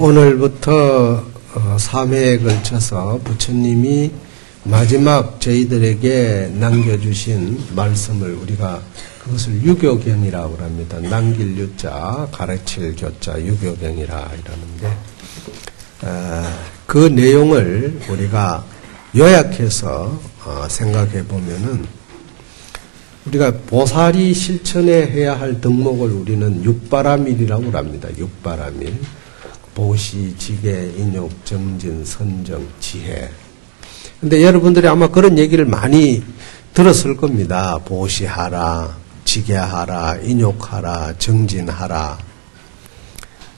오늘부터 3회에 걸쳐서 부처님이 마지막 저희들에게 남겨주신 말씀을 우리가 그것을 유교경이라고 합니다. 남길 유자, 가르칠 교자, 유교경이라 이러는데 그 내용을 우리가 요약해서 생각해 보면은 우리가 보살이 실천해야 할 덕목을 우리는 육바라밀이라고 합니다. 육바라밀. 보시, 지계, 인욕, 정진, 선정, 지혜. 근데 여러분들이 아마 그런 얘기를 많이 들었을 겁니다. 보시하라, 지계하라, 인욕하라, 정진하라.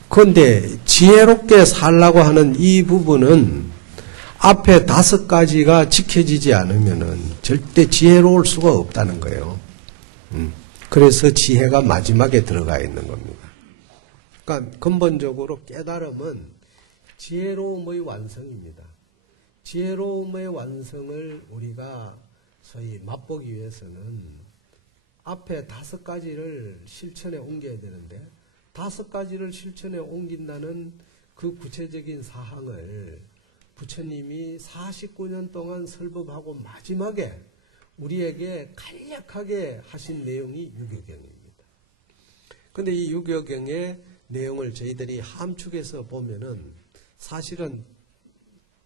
그런데 지혜롭게 살라고 하는 이 부분은 앞에 5가지가 지켜지지 않으면은 절대 지혜로울 수가 없다는 거예요. 그래서 지혜가 마지막에 들어가 있는 겁니다. 그러니까 근본적으로 깨달음은 지혜로움의 완성입니다. 지혜로움의 완성을 우리가 소위 맛보기 위해서는 앞에 5가지를 실천에 옮겨야 되는데 5가지를 실천에 옮긴다는 그 구체적인 사항을 부처님이 49년 동안 설법하고 마지막에 우리에게 간략하게 하신 내용이 유교경입니다. 그런데 이 유교경의 내용을 저희들이 함축해서 보면은 사실은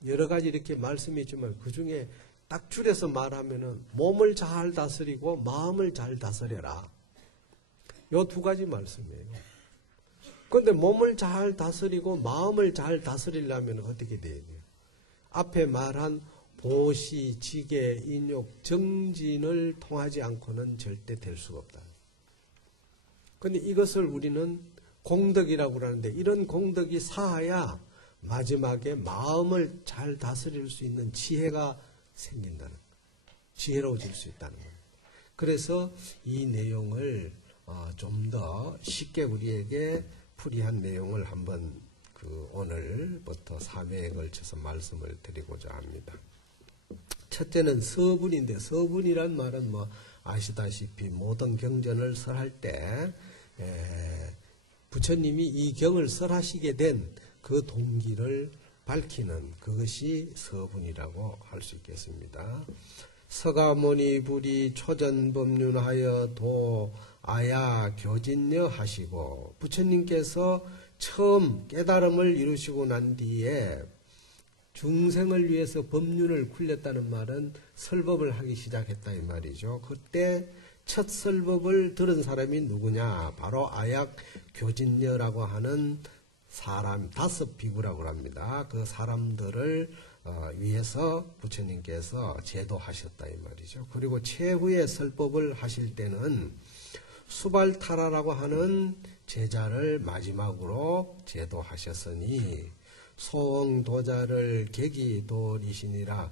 여러 가지 이렇게 말씀이 있지만 그 중에 딱 줄여서 말하면은 몸을 잘 다스리고 마음을 잘 다스려라. 요 2가지 말씀이에요. 그런데 몸을 잘 다스리고 마음을 잘 다스리려면 어떻게 돼야 돼요? 앞에 말한 보시, 지계, 인욕, 정진을 통하지 않고는 절대 될 수가 없다. 그런데 이것을 우리는 공덕이라고 하는데 이런 공덕이 쌓아야 마지막에 마음을 잘 다스릴 수 있는 지혜가 생긴다는 거예요. 지혜로워질 수 있다는 거예요. 그래서 이 내용을 좀 더 쉽게 우리에게 풀이한 내용을 한번 오늘부터 3회에 걸쳐서 말씀을 드리고자 합니다. 첫째는 서분인데 서분이란 말은 아시다시피 모든 경전을 설할 때 부처님이 이 경을 설하시게 된 그 동기를 밝히는 그것이 서분이라고 할 수 있겠습니다. 서가모니 불이 초전법륜하여 도아야 교진여 하시고 부처님께서 처음 깨달음을 이루시고 난 뒤에 중생을 위해서 법륜을 굴렸다는 말은 설법을 하기 시작했다 이 말이죠. 그때 첫 설법을 들은 사람이 누구냐? 바로 아약 교진녀라고 하는 사람 5 비구라고 합니다. 그 사람들을 위해서 부처님께서 제도하셨다 이 말이죠. 그리고 최후의 설법을 하실 때는 수발타라라고 하는 제자를 마지막으로 제도하셨으니 소응도자를 계기도리시니라.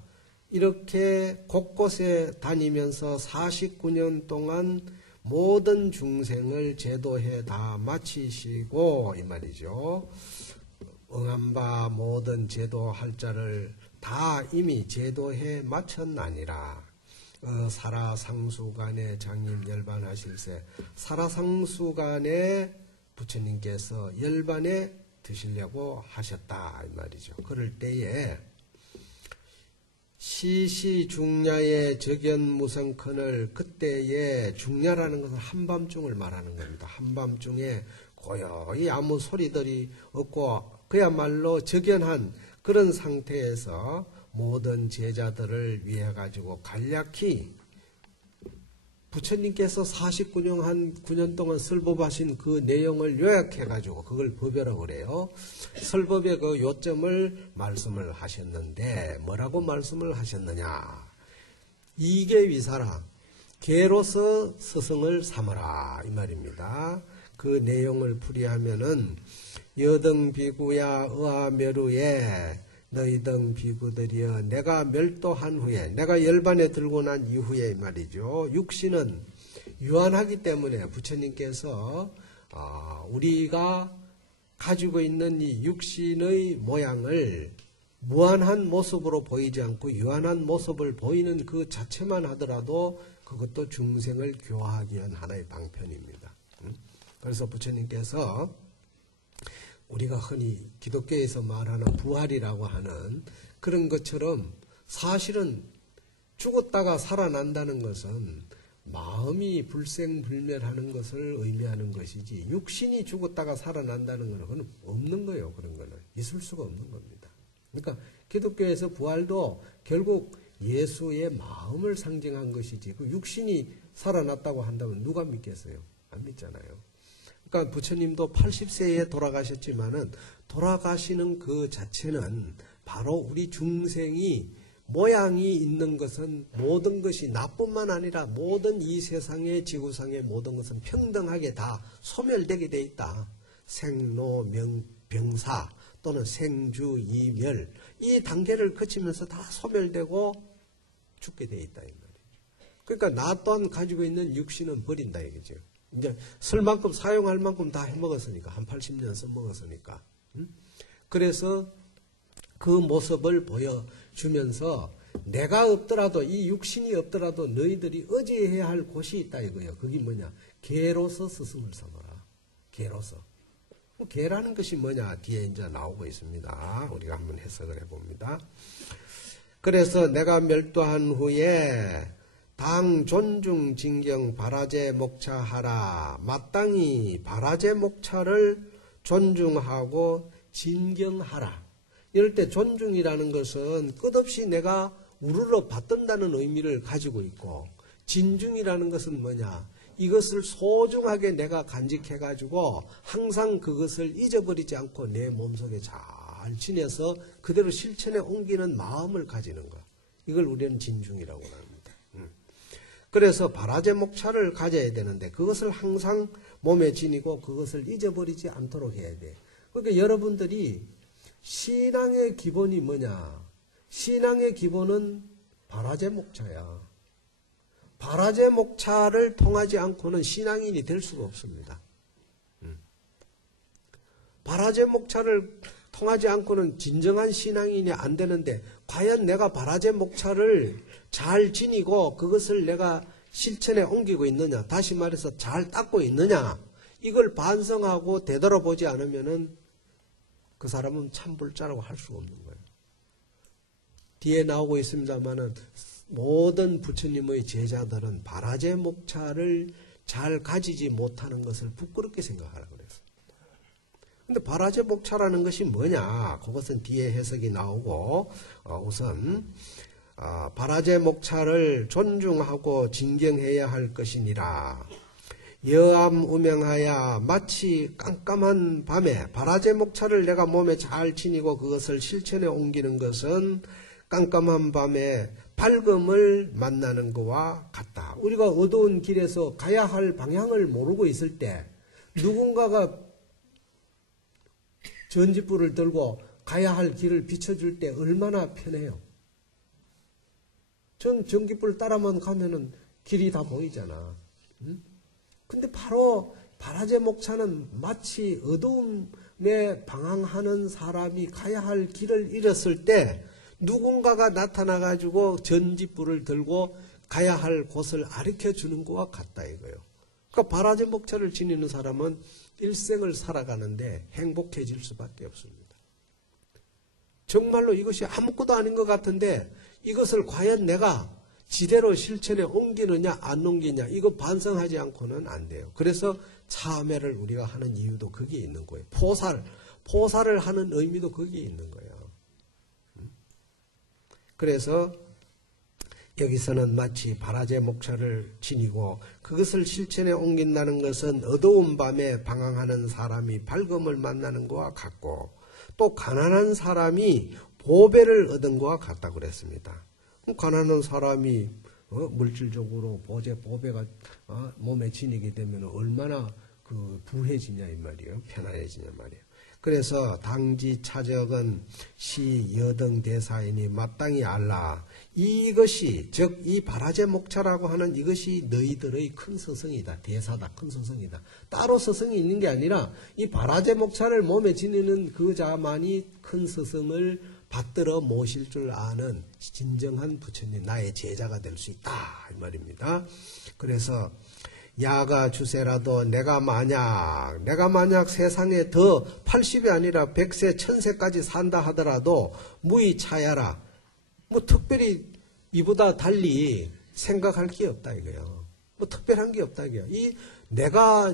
이렇게 곳곳에 다니면서 49년 동안 모든 중생을 제도해 다 마치시고 이 말이죠. 응한 바 모든 제도할 자를 다 이미 제도해 마쳤나니라. 사라상수간에 장님 열반하실세. 사라상수간에 부처님께서 열반에 드시려고 하셨다 이 말이죠. 그럴 때에 시시중야의 적연무성컨을 그때의 중야라는 것은 한밤중을 말하는 겁니다. 한밤중에 고요히 아무 소리들이 없고 그야말로 적연한 그런 상태에서 모든 제자들을 위해 가지고 간략히 부처님께서 49년 동안 설법하신 그 내용을 요약해 가지고 그걸 법이라고 그래요. 설법의 그 요점을 말씀을 하셨는데 뭐라고 말씀을 하셨느냐? 이게 위사라. 개로서 스승을 삼으라 이 말입니다. 그 내용을 풀이하면은 여등비구야 의아멸후에 너희 등 비구들이여 내가 멸도한 후에 내가 열반에 들고 난 이후에 말이죠. 육신은 유한하기 때문에 부처님께서 우리가 가지고 있는 이 육신의 모양을 무한한 모습으로 보이지 않고 유한한 모습을 보이는 그 자체만 하더라도 그것도 중생을 교화하기 위한 하나의 방편입니다. 그래서 부처님께서 우리가 흔히 기독교에서 말하는 부활이라고 하는 그런 것처럼 사실은 죽었다가 살아난다는 것은 마음이 불생불멸하는 것을 의미하는 것이지 육신이 죽었다가 살아난다는 것은 없는 거예요. 그런 거는 있을 수가 없는 겁니다. 그러니까 기독교에서 부활도 결국 예수의 마음을 상징한 것이지 그 육신이 살아났다고 한다면 누가 믿겠어요? 안 믿잖아요. 그러니까 부처님도 80세에 돌아가셨지만은 돌아가시는 그 자체는 바로 우리 중생이 모양이 있는 것은 모든 것이 나뿐만 아니라 모든 이 세상의 지구상의 모든 것은 평등하게 다 소멸되게 돼 있다. 생로 병사 또는 생주 이멸 이 단계를 거치면서 다 소멸되고 죽게 돼 있다 이 말이죠. 그러니까 나 또한 가지고 있는 육신은 버린다 이거죠. 이제 쓸 만큼 사용할 만큼 다 해먹었으니까 한 80년 써먹었으니까. 그래서 그 모습을 보여주면서 내가 없더라도 이 육신이 없더라도 너희들이 의지해야 할 곳이 있다 이거예요. 그게 뭐냐? 개로서 스승을 삼아라. 개로서. 개라는 것이 뭐냐? 뒤에 이제 나오고 있습니다. 우리가 한번 해석을 해봅니다. 그래서 내가 멸도한 후에 당 존중 진경 바라제 목차하라. 마땅히 바라제 목차를 존중하고 진경하라. 이럴 때 존중이라는 것은 끝없이 내가 우러러 받든다는 의미를 가지고 있고 진중이라는 것은 뭐냐? 이것을 소중하게 내가 간직해가지고 항상 그것을 잊어버리지 않고 내 몸속에 잘 지내서 그대로 실천에 옮기는 마음을 가지는 것. 이걸 우리는 진중이라고 합니다. 그래서 바라제 목차를 가져야 되는데 그것을 항상 몸에 지니고 그것을 잊어버리지 않도록 해야 돼. 그러니까 여러분들이 신앙의 기본이 뭐냐? 신앙의 기본은 바라제 목차야. 바라제 목차를 통하지 않고는 신앙인이 될 수가 없습니다. 바라제 목차를 통하지 않고는 진정한 신앙인이 안 되는데 과연 내가 바라제 목차를 잘 지니고 그것을 내가 실천에 옮기고 있느냐? 다시 말해서 잘 닦고 있느냐? 이걸 반성하고 되돌아보지 않으면은 그 사람은 참불자라고 할 수가 없는 거예요. 뒤에 나오고 있습니다만은 모든 부처님의 제자들은 바라제 목차를 잘 가지지 못하는 것을 부끄럽게 생각하라 그랬어요. 근데 바라제 목차라는 것이 뭐냐? 그것은 뒤에 해석이 나오고 우선 바라제 목차를 존중하고 진경해야 할 것이니라. 여암우명하야 마치 깜깜한 밤에 바라제 목차를 내가 몸에 잘 지니고 그것을 실천에 옮기는 것은 깜깜한 밤에 밝음을 만나는 것과 같다. 우리가 어두운 길에서 가야 할 방향을 모르고 있을 때 누군가가 전지불을 들고 가야 할 길을 비춰줄 때 얼마나 편해요. 전 전기불 따라만 가면은 길이 다 보이잖아. 근데 바로 바라제 목차는 마치 어두움에 방황하는 사람이 가야 할 길을 잃었을 때 누군가가 나타나가지고 전지불을 들고 가야 할 곳을 가르쳐주는 것과 같다 이거예요. 그러니까 바라제 목차를 지니는 사람은 일생을 살아가는데 행복해질 수밖에 없습니다. 정말로 이것이 아무것도 아닌 것 같은데 이것을 과연 내가 지대로 실천에 옮기느냐 안 옮기냐 이거 반성하지 않고는 안 돼요. 그래서 참회를 우리가 하는 이유도 거기에 있는 거예요. 포살을 하는 의미도 거기에 있는 거예요. 그래서 여기서는 마치 바라제 목차를 지니고 그것을 실천에 옮긴다는 것은 어두운 밤에 방황하는 사람이 밝음을 만나는 것과 같고 또 가난한 사람이 보배를 얻은 것과 같다고 그랬습니다. 가난한 사람이 물질적으로 보배가 몸에 지니게 되면 얼마나 부해지냐 이 말이에요. 편안해지냐 말이에요. 그래서 당지 차적은 시 여등 대사이니 마땅히 알라. 이것이 즉 이 바라제 목차라고 하는 이것이 너희들의 큰 스승이다. 대사다. 큰 스승이다. 따로 스승이 있는 게 아니라 이 바라제 목차를 몸에 지니는 그 자만이 큰 스승을 받들어 모실 줄 아는 진정한 부처님 나의 제자가 될 수 있다 이 말입니다. 그래서 야가 주세라도 내가 만약 세상에 더 80이 아니라 100세, 1000세까지 산다 하더라도 무의 차야라. 뭐 특별히 이보다 달리 생각할 게 없다 이거요. 뭐 특별한 게 없다 이거요. 이 내가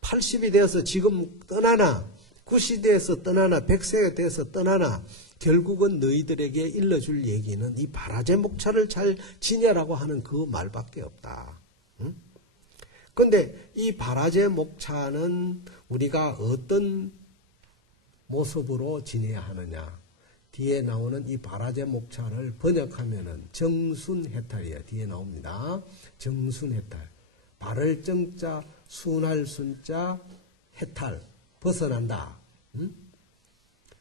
80이 되어서 지금 떠나나 90이 되어서 떠나나 100세가 되어서 떠나나 결국은 너희들에게 일러줄 얘기는 이 바라제 목차를 잘 지내라고 하는 그 말밖에 없다. 그런데 이 바라제 목차는 우리가 어떤 모습으로 지내야 하느냐. 뒤에 나오는 이 바라제 목차를 번역하면은 정순해탈이에요. 뒤에 나옵니다. 정순해탈. 바를 정자, 순할 순자, 해탈. 벗어난다.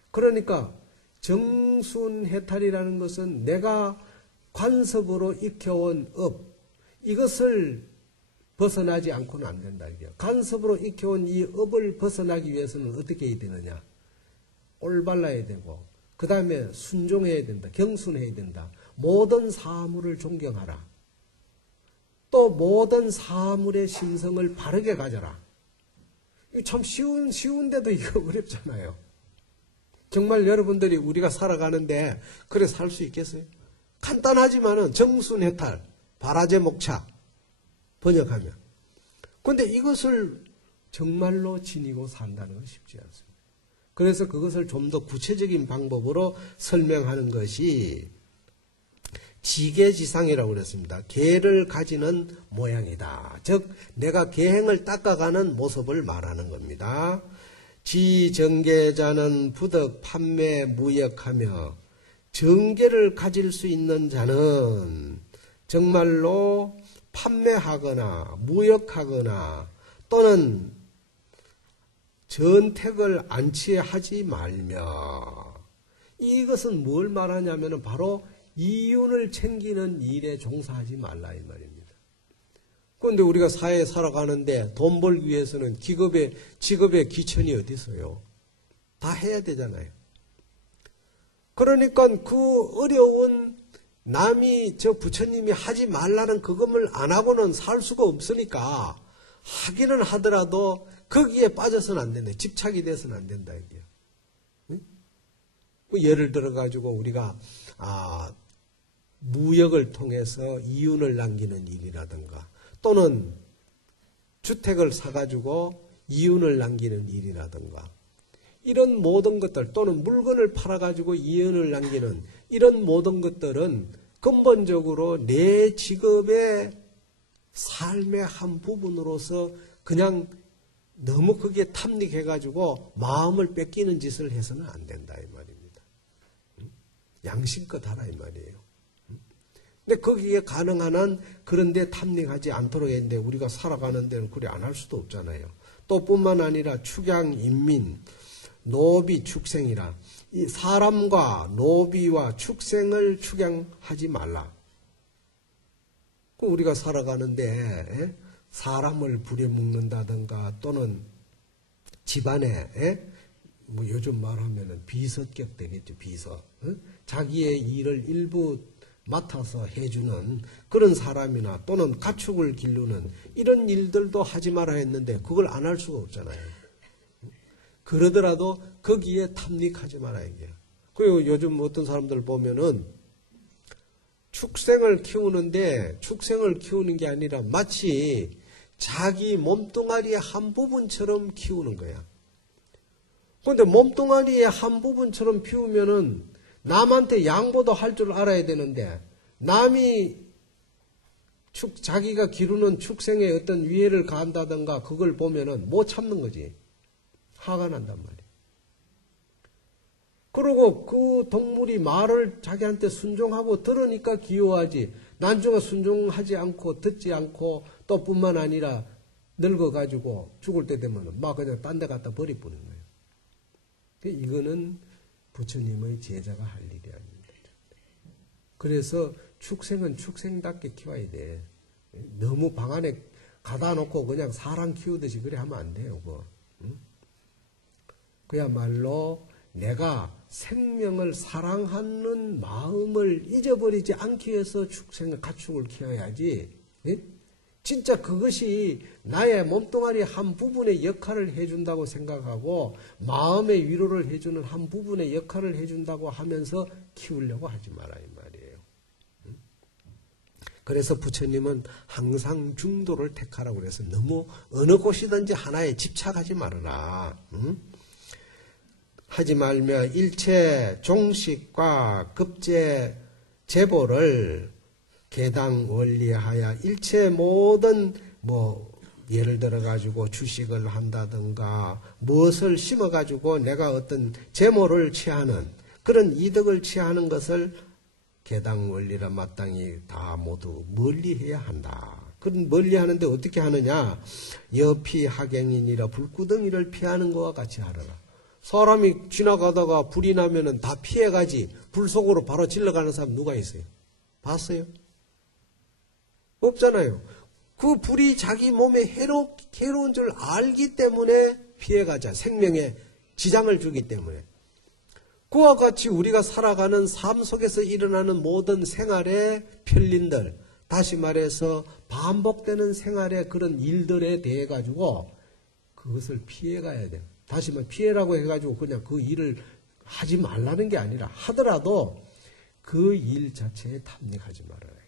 그러니까 정순해탈이라는 것은 내가 관습으로 익혀온 업, 이것을 벗어나지 않고는 안 된다. 이게요. 간섭으로 익혀온 이 업을 벗어나기 위해서는 어떻게 해야 되느냐. 올바라야 되고 그 다음에 순종해야 된다. 경순해야 된다. 모든 사물을 존경하라. 또 모든 사물의 심성을 바르게 가져라. 이거 참 쉬운데도 이거 어렵잖아요. 정말 여러분들이 우리가 살아가는데 그래 살 수 있겠어요? 간단하지만은 정순해탈, 바라제 목차 번역하면. 그런데 이것을 정말로 지니고 산다는 건 쉽지 않습니다. 그래서 그것을 좀 더 구체적인 방법으로 설명하는 것이 지계지상이라고 그랬습니다. 계를 가지는 모양이다. 즉 내가 계행을 닦아가는 모습을 말하는 겁니다. 지정계자는 부득 판매 무역하며 정계를 가질 수 있는 자는 정말로 판매하거나 무역하거나 또는 전택을 안치하지 말며 이것은 뭘 말하냐면 바로 이윤을 챙기는 일에 종사하지 말라 이 말입니다. 그런데 우리가 사회에 살아가는데 돈 벌기 위해서는 직업의 기천이 어디 있어요? 다 해야 되잖아요. 그러니까 그 어려운 남이 저 부처님이 하지 말라는 그것을 안 하고는 살 수가 없으니까 하기는 하더라도 거기에 빠져서는 안 된다. 집착이 돼서는 안 된다. 이게. 응? 뭐 예를 들어 가지고 우리가 무역을 통해서 이윤을 남기는 일이라든가 또는 주택을 사가지고 이윤을 남기는 일이라든가 이런 모든 것들 또는 물건을 팔아가지고 이윤을 남기는 이런 모든 것들은 근본적으로 내 직업의 삶의 한 부분으로서 그냥 너무 그게 탐닉해가지고 마음을 뺏기는 짓을 해서는 안 된다 이 말입니다. 양심껏 하라 이 말이에요. 근데 거기에 가능한 한 그런데 탐닉하지 않도록 했는데 우리가 살아가는 데는 그래 안 할 수도 없잖아요. 또 뿐만 아니라 축양, 인민, 노비, 축생이라 이 사람과 노비와 축생을 축양하지 말라. 우리가 살아가는데 사람을 부려먹는다든가 또는 집안에 뭐 요즘 말하면은 비서격 되겠죠. 비서. 자기의 일을 일부 맡아서 해주는 그런 사람이나 또는 가축을 기르는 이런 일들도 하지 마라 했는데 그걸 안 할 수가 없잖아요. 그러더라도 거기에 탐닉하지 마라 이게. 그리고 요즘 어떤 사람들 보면은 축생을 키우는데 축생을 키우는 게 아니라 마치 자기 몸뚱아리의 한 부분처럼 키우는 거야. 그런데 몸뚱아리의 한 부분처럼 키우면은 남한테 양보도 할 줄 알아야 되는데 남이 자기가 기르는 축생에 어떤 위해를 가한다든가 그걸 보면은 못 참는 거지. 화가 난단 말이야. 그리고 그 동물이 말을 자기한테 순종하고 들으니까 귀여워하지. 나중에 순종하지 않고 듣지 않고 또 뿐만 아니라 늙어가지고 죽을 때 되면 막 그냥 딴 데 갖다 버리버리는 거예요. 이거는 부처님의 제자가 할 일이 아닙니다. 그래서 축생은 축생답게 키워야 돼. 너무 방 안에 가다 놓고 그냥 사람 키우듯이 그래 하면 안 돼요. 그거. 응? 그야말로 내가 생명을 사랑하는 마음을 잊어버리지 않기 위해서 가축을 키워야지. 예? 진짜 그것이 나의 몸뚱아리 한 부분의 역할을 해준다고 생각하고 마음의 위로를 해주는 한 부분의 역할을 해준다고 하면서 키우려고 하지 마라 이 말이에요. 그래서 부처님은 항상 중도를 택하라고 그래서 너무 어느 곳이든지 하나에 집착하지 말아라. 하지 말며 일체 종식과 급제 제보를 개당 원리하여 일체 모든 예를 들어 가지고 주식을 한다든가 무엇을 심어 가지고 내가 어떤 재물을 취하는 그런 이득을 취하는 것을 개당 원리라 마땅히 다 모두 멀리해야 한다. 그런 멀리하는데 어떻게 하느냐? 여피 하갱인이라 불구덩이를 피하는 것과 같이 하라라. 사람이 지나가다가 불이 나면은 다 피해가지 불 속으로 바로 질러가는 사람 누가 있어요? 봤어요? 없잖아요. 그 불이 자기 몸에 해로운 줄 알기 때문에 피해가자. 생명에 지장을 주기 때문에. 그와 같이 우리가 살아가는 삶 속에서 일어나는 모든 생활의 편린들, 다시 말해서 반복되는 생활의 그런 일들에 대해 가지고 그것을 피해가야 돼요. 다시 말해 피해라고 해가지고 그냥 그 일을 하지 말라는 게 아니라 하더라도 그 일 자체에 탐닉하지 말아요.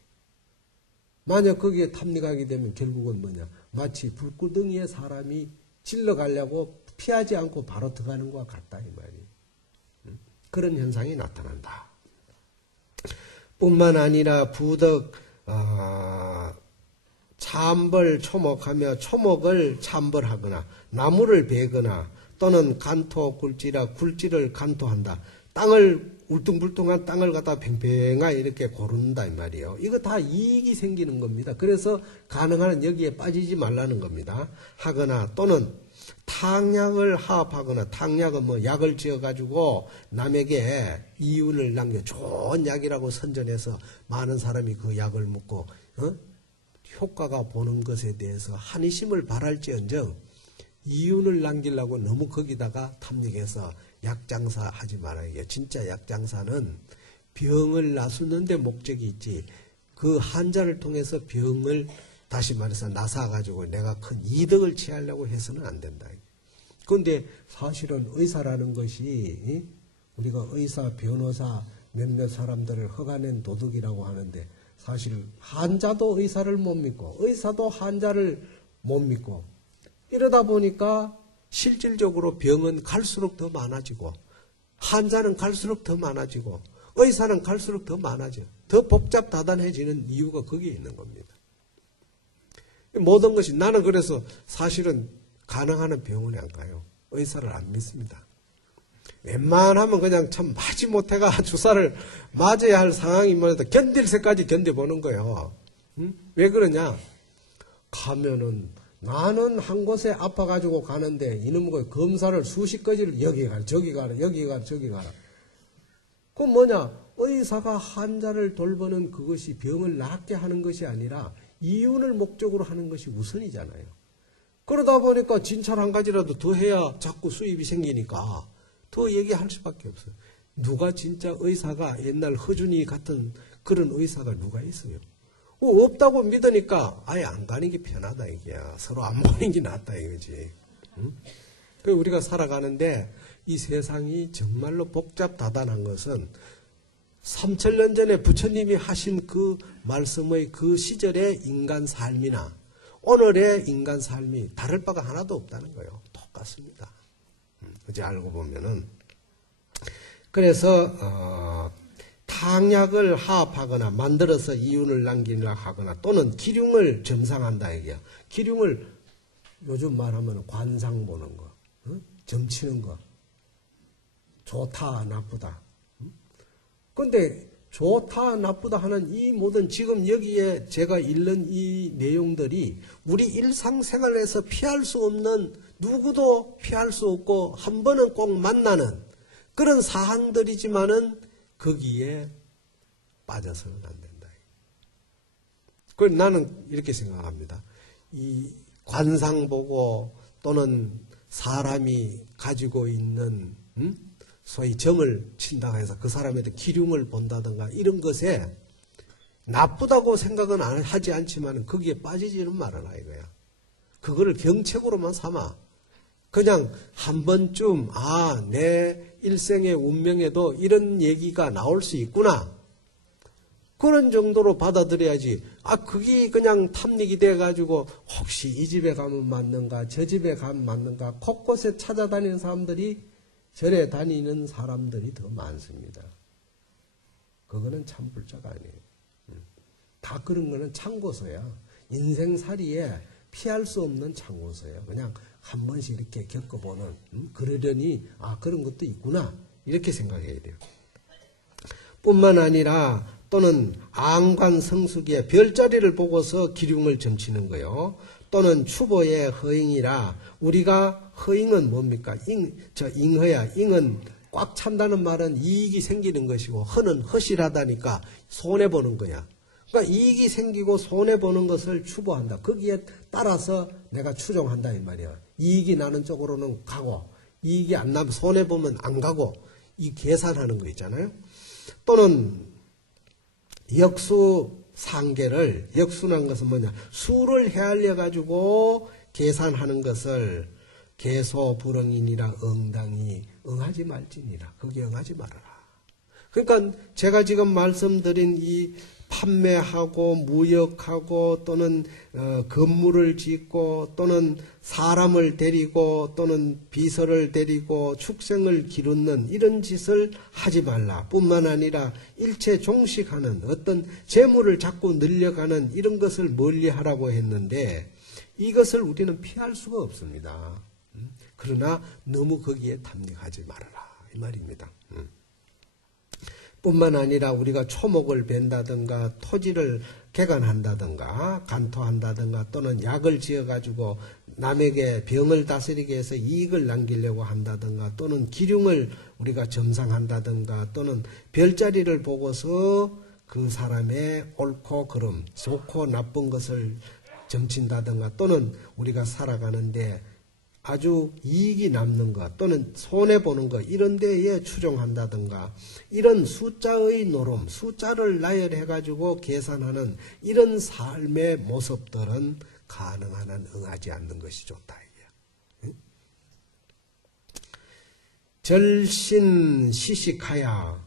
만약 거기에 탐닉하게 되면 결국은 뭐냐? 마치 불구덩이에 사람이 질러가려고 피하지 않고 바로 들어가는 것과 같다 이 말이에요. 그런 현상이 나타난다. 뿐만 아니라 부덕 참벌 초목하며 초목을 참벌하거나 나무를 베거나 또는 간토 굴지라 굴지를 간토한다. 땅을 울퉁불퉁한 땅을 갖다 팽팽하게 이렇게 고른다 이 말이에요. 이거 다 이익이 생기는 겁니다. 그래서 가능한 한 여기에 빠지지 말라는 겁니다. 하거나 또는 탕약을 하업하거나 탕약은 약을 지어가지고 남에게 이윤을 남겨 좋은 약이라고 선전해서 많은 사람이 그 약을 먹고 효과가 보는 것에 대해서 한의심을 바랄지언정 이윤을 남기려고 너무 거기다가 탐닉해서 약장사 하지 말아요. 진짜 약장사는 병을 나수는 데 목적이 있지 그 환자를 통해서 병을 다시 말해서 나사가지고 내가 큰 이득을 취하려고 해서는 안 된다. 그런데 사실은 의사라는 것이 우리가 의사, 변호사 몇몇 사람들을 허가낸 도덕이라고 하는데 사실 환자도 의사를 못 믿고 의사도 환자를 못 믿고 이러다 보니까 실질적으로 병은 갈수록 더 많아지고 환자는 갈수록 더 많아지고 의사는 갈수록 더 많아져. 더 복잡다단해지는 이유가 거기에 있는 겁니다. 모든 것이 나는 그래서 사실은 가능한 한 병원에 안 가요. 의사를 안 믿습니다. 웬만하면 그냥 참 마지못해가 주사를 맞아야 할 상황이면 해도 견딜 새까지 견뎌보는 거예요. 왜 그러냐? 가면은 나는 한 곳에 아파가지고 가는데 이놈의 검사를 수십 가지를 여기 가라 저기 가라 여기 가라 저기 가라. 그건 뭐냐? 의사가 환자를 돌보는 그것이 병을 낫게 하는 것이 아니라 이윤을 목적으로 하는 것이 우선이잖아요. 그러다 보니까 진찰 한 가지라도 더 해야 자꾸 수입이 생기니까 더 얘기할 수밖에 없어요. 누가 진짜 의사가 옛날 허준이 같은 그런 의사가 누가 있어요? 없다고 믿으니까 아예 안 가는 게 편하다 이게야. 서로 안 보는 게 낫다 이거지. 응? 우리가 살아가는데 이 세상이 정말로 복잡다단한 것은 3000년 전에 부처님이 하신 그 말씀의 그 시절의 인간 삶이나 오늘의 인간 삶이 다를 바가 하나도 없다는 거예요. 똑같습니다. 그지 알고 보면은. 그래서 탕약을 하업하거나 만들어서 이윤을 남기려 하거나 또는 기륭을 점상한다 이게요. 기륭을 요즘 말하면 관상 보는 거, 점치는 거, 좋다 나쁘다. 그런데 좋다 나쁘다 하는 이 모든 지금 여기에 제가 읽는 이 내용들이 우리 일상생활에서 피할 수 없는 누구도 피할 수 없고 한 번은 꼭 만나는 그런 사항들이지만은 거기에 빠져서는 안 된다. 그걸 나는 이렇게 생각합니다. 이 관상 보고 또는 사람이 가지고 있는 소위 점을 친다고 해서 그 사람한테 기륭을 본다든가 이런 것에 나쁘다고 생각은 하지 않지만 거기에 빠지지는 말아라 이거야. 그거를 경책으로만 삼아. 그냥 한 번쯤 내 일생의 운명에도 이런 얘기가 나올 수 있구나. 그런 정도로 받아들여야지. 그게 그냥 탐닉이 돼가지고 혹시 이 집에 가면 맞는가 저 집에 가면 맞는가 곳곳에 찾아다니는 사람들이 절에 다니는 사람들이 더 많습니다. 그거는 참 불자가 아니에요. 다 그런 거는 참고서야. 인생살이에 피할 수 없는 참고서예요. 그냥 한 번씩 이렇게 겪어보는, 그러려니 그런 것도 있구나 이렇게 생각해야 돼요. 뿐만 아니라 또는 안관성숙의 별자리를 보고서 기륭을 점치는 거요. 또는 추보의 허잉이라. 우리가 허잉은 뭡니까? 잉허야. 잉은 꽉 찬다는 말은 이익이 생기는 것이고 허는 허실하다니까 손해보는 거야. 그러니까 이익이 생기고 손해보는 것을 추보한다. 거기에 따라서 내가 추종한다 이 말이야. 이익이 나는 쪽으로는 가고 이익이 안 나면 손해보면 안 가고 이 계산하는 거 있잖아요. 또는 역수상계를, 역수란 것은 뭐냐, 수를 헤아려 가지고 계산하는 것을 개소불응이니라 응당이 응하지 말지니라. 거기에 응하지 말아라. 그러니까 제가 지금 말씀드린 이 판매하고 무역하고 또는 건물을 짓고 또는 사람을 데리고 또는 비서를 데리고 축생을 기르는 이런 짓을 하지 말라. 뿐만 아니라 일체 종식하는 어떤 재물을 자꾸 늘려가는 이런 것을 멀리하라고 했는데 이것을 우리는 피할 수가 없습니다. 그러나 너무 거기에 탐닉하지 말아라 이 말입니다. 뿐만 아니라 우리가 초목을 벤다든가 토지를 개간한다든가 간토한다든가 또는 약을 지어가지고 남에게 병을 다스리게 해서 이익을 남기려고 한다든가 또는 기륭을 우리가 점상한다든가 또는 별자리를 보고서 그 사람의 옳고 그름, 좋고 나쁜 것을 점친다든가 또는 우리가 살아가는데 아주 이익이 남는 것 또는 손해보는 것 이런 데에 추종한다든가 이런 숫자의 노름, 숫자를 나열해가지고 계산하는 이런 삶의 모습들은 가능한 한 응하지 않는 것이 좋다. 이게. 절신시식하야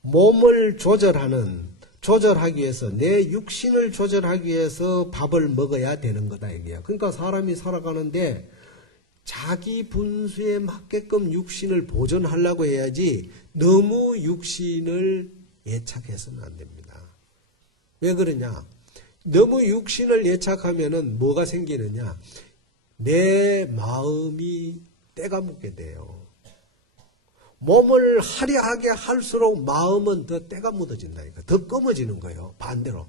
몸을 조절하기 위해서 내 육신을 조절하기 위해서 밥을 먹어야 되는 거다. 이게요. 그러니까 사람이 살아가는데 자기 분수에 맞게끔 육신을 보존하려고 해야지 너무 육신을 예착해서는 안 됩니다. 왜 그러냐? 너무 육신을 예착하면은 뭐가 생기느냐? 내 마음이 때가 묻게 돼요. 몸을 화려하게 할수록 마음은 더 때가 묻어진다니까. 더 검어지는 거예요. 반대로.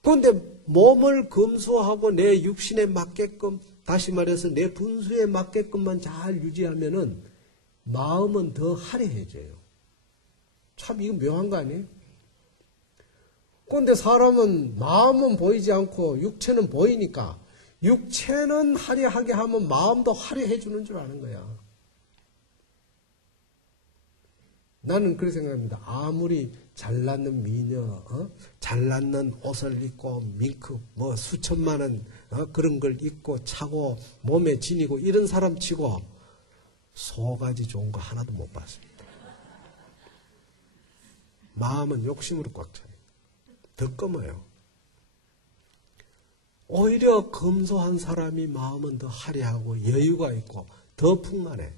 그런데 몸을 검소하고 내 육신에 맞게끔 다시 말해서 내 분수에 맞게끔만 잘 유지하면은 마음은 더 화려해져요. 참 이거 묘한 거 아니에요? 그런데 사람은 마음은 보이지 않고 육체는 보이니까 육체는 화려하게 하면 마음도 화려해지는 줄 아는 거야. 나는 그렇게 생각합니다. 아무리 잘났는 미녀, 잘났는 옷을 입고 밍크, 수천만 원 그런 걸 입고 차고 몸에 지니고 이런 사람 치고 소가지 좋은 거 하나도 못 봤습니다. 마음은 욕심으로 꽉 차요. 더 검어요. 오히려 검소한 사람이 마음은 더 화려하고 여유가 있고 더 풍만해.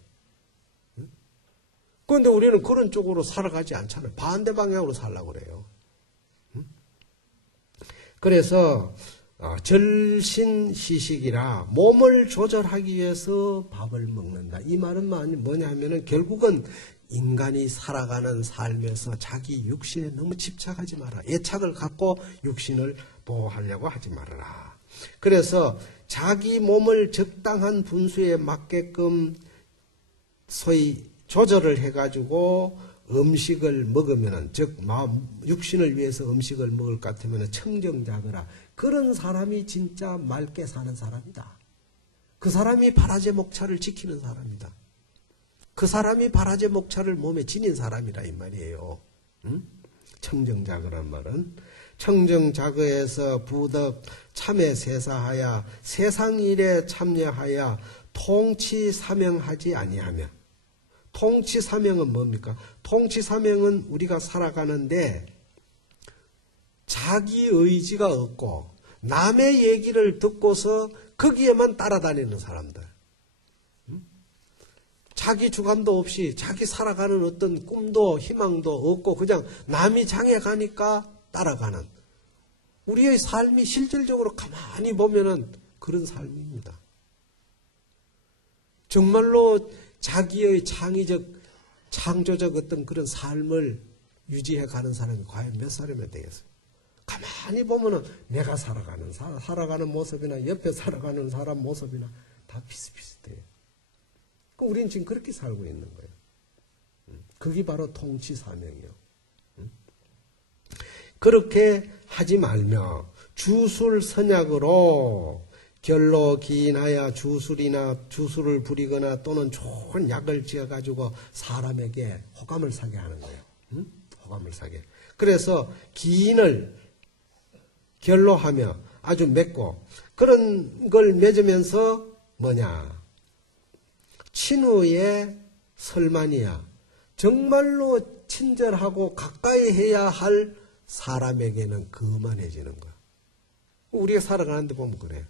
그런데 우리는 그런 쪽으로 살아가지 않잖아요. 반대 방향으로 살려고 그래요. 그래서 절신시식이라 몸을 조절하기 위해서 밥을 먹는다. 이 말은 뭐냐 하면은 결국은 인간이 살아가는 삶에서 자기 육신에 너무 집착하지 마라. 애착을 갖고 육신을 보호하려고 하지 말아라. 그래서 자기 몸을 적당한 분수에 맞게끔 소위 조절을 해가지고 음식을 먹으면은, 즉, 육신을 위해서 음식을 먹을 것 같으면 청정자거라. 그런 사람이 진짜 맑게 사는 사람이다. 그 사람이 바라제 목차를 지키는 사람이다. 그 사람이 바라제 목차를 몸에 지닌 사람이라 이 말이에요. 청정자거란 말은. 청정자거에서 부덕 참회 세사하여 세상일에 참여하여 통치사명하지 아니하며. 통치사명은 뭡니까? 통치사명은 우리가 살아가는데 자기 의지가 없고 남의 얘기를 듣고서 거기에만 따라다니는 사람들. 자기 주관도 없이 자기 살아가는 어떤 꿈도 희망도 없고 그냥 남이 장에 가니까 따라가는 우리의 삶이 실질적으로 가만히 보면은 그런 삶입니다. 정말로 자기의 창의적, 창조적 어떤 그런 삶을 유지해 가는 사람이 과연 몇 사람이나 되겠어요? 가만히 보면은 내가 살아가는 모습이나 옆에 살아가는 사람 모습이나 다 비슷비슷해요. 우리는 지금 그렇게 살고 있는 거예요. 그게 바로 통치사명이요. 그렇게 하지 말며 주술선약으로 결로 기인하여 주술을 부리거나 또는 좋은 약을 지어가지고 사람에게 호감을 사게 하는 거예요. 호감을 사게. 그래서 기인을 결로하며 아주 맺고 그런 걸 맺으면서 뭐냐? 친후의 설만이야. 정말로 친절하고 가까이 해야 할 사람에게는 거만해지는 거야. 우리가 살아가는데 보면 그래요.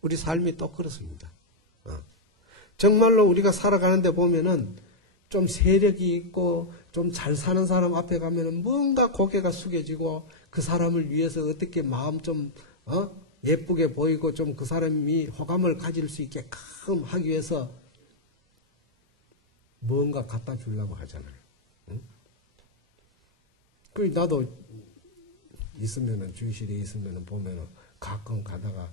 우리 삶이 또 그렇습니다. 정말로 우리가 살아가는데 보면은 좀 세력이 있고 좀 잘 사는 사람 앞에 가면은 뭔가 고개가 숙여지고 그 사람을 위해서 어떻게 마음 좀 예쁘게 보이고 좀 그 사람이 호감을 가질 수 있게끔 하기 위해서 뭔가 갖다 주려고 하잖아요. 응? 그 나도 있으면은 주실에 있으면은 보면은 가끔 가다가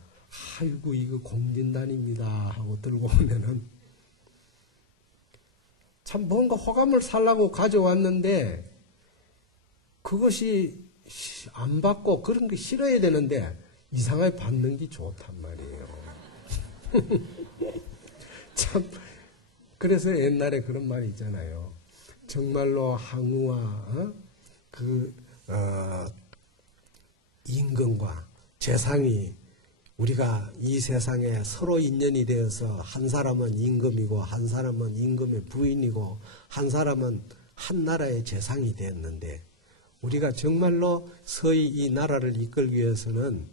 아이고 이거 공진단입니다 하고 들고 오면은 참 뭔가 호감을 살라고 가져왔는데 그것이 안 받고 그런 게 싫어야 되는데 이상하게 받는 게 좋단 말이에요. 참 그래서 옛날에 그런 말이 있잖아요. 정말로 항우와 임금과 재상이 우리가 이 세상에 서로 인연이 되어서 한 사람은 임금이고 한 사람은 임금의 부인이고 한 사람은 한 나라의 재상이 되었는데 우리가 정말로 서희 이 나라를 이끌기 위해서는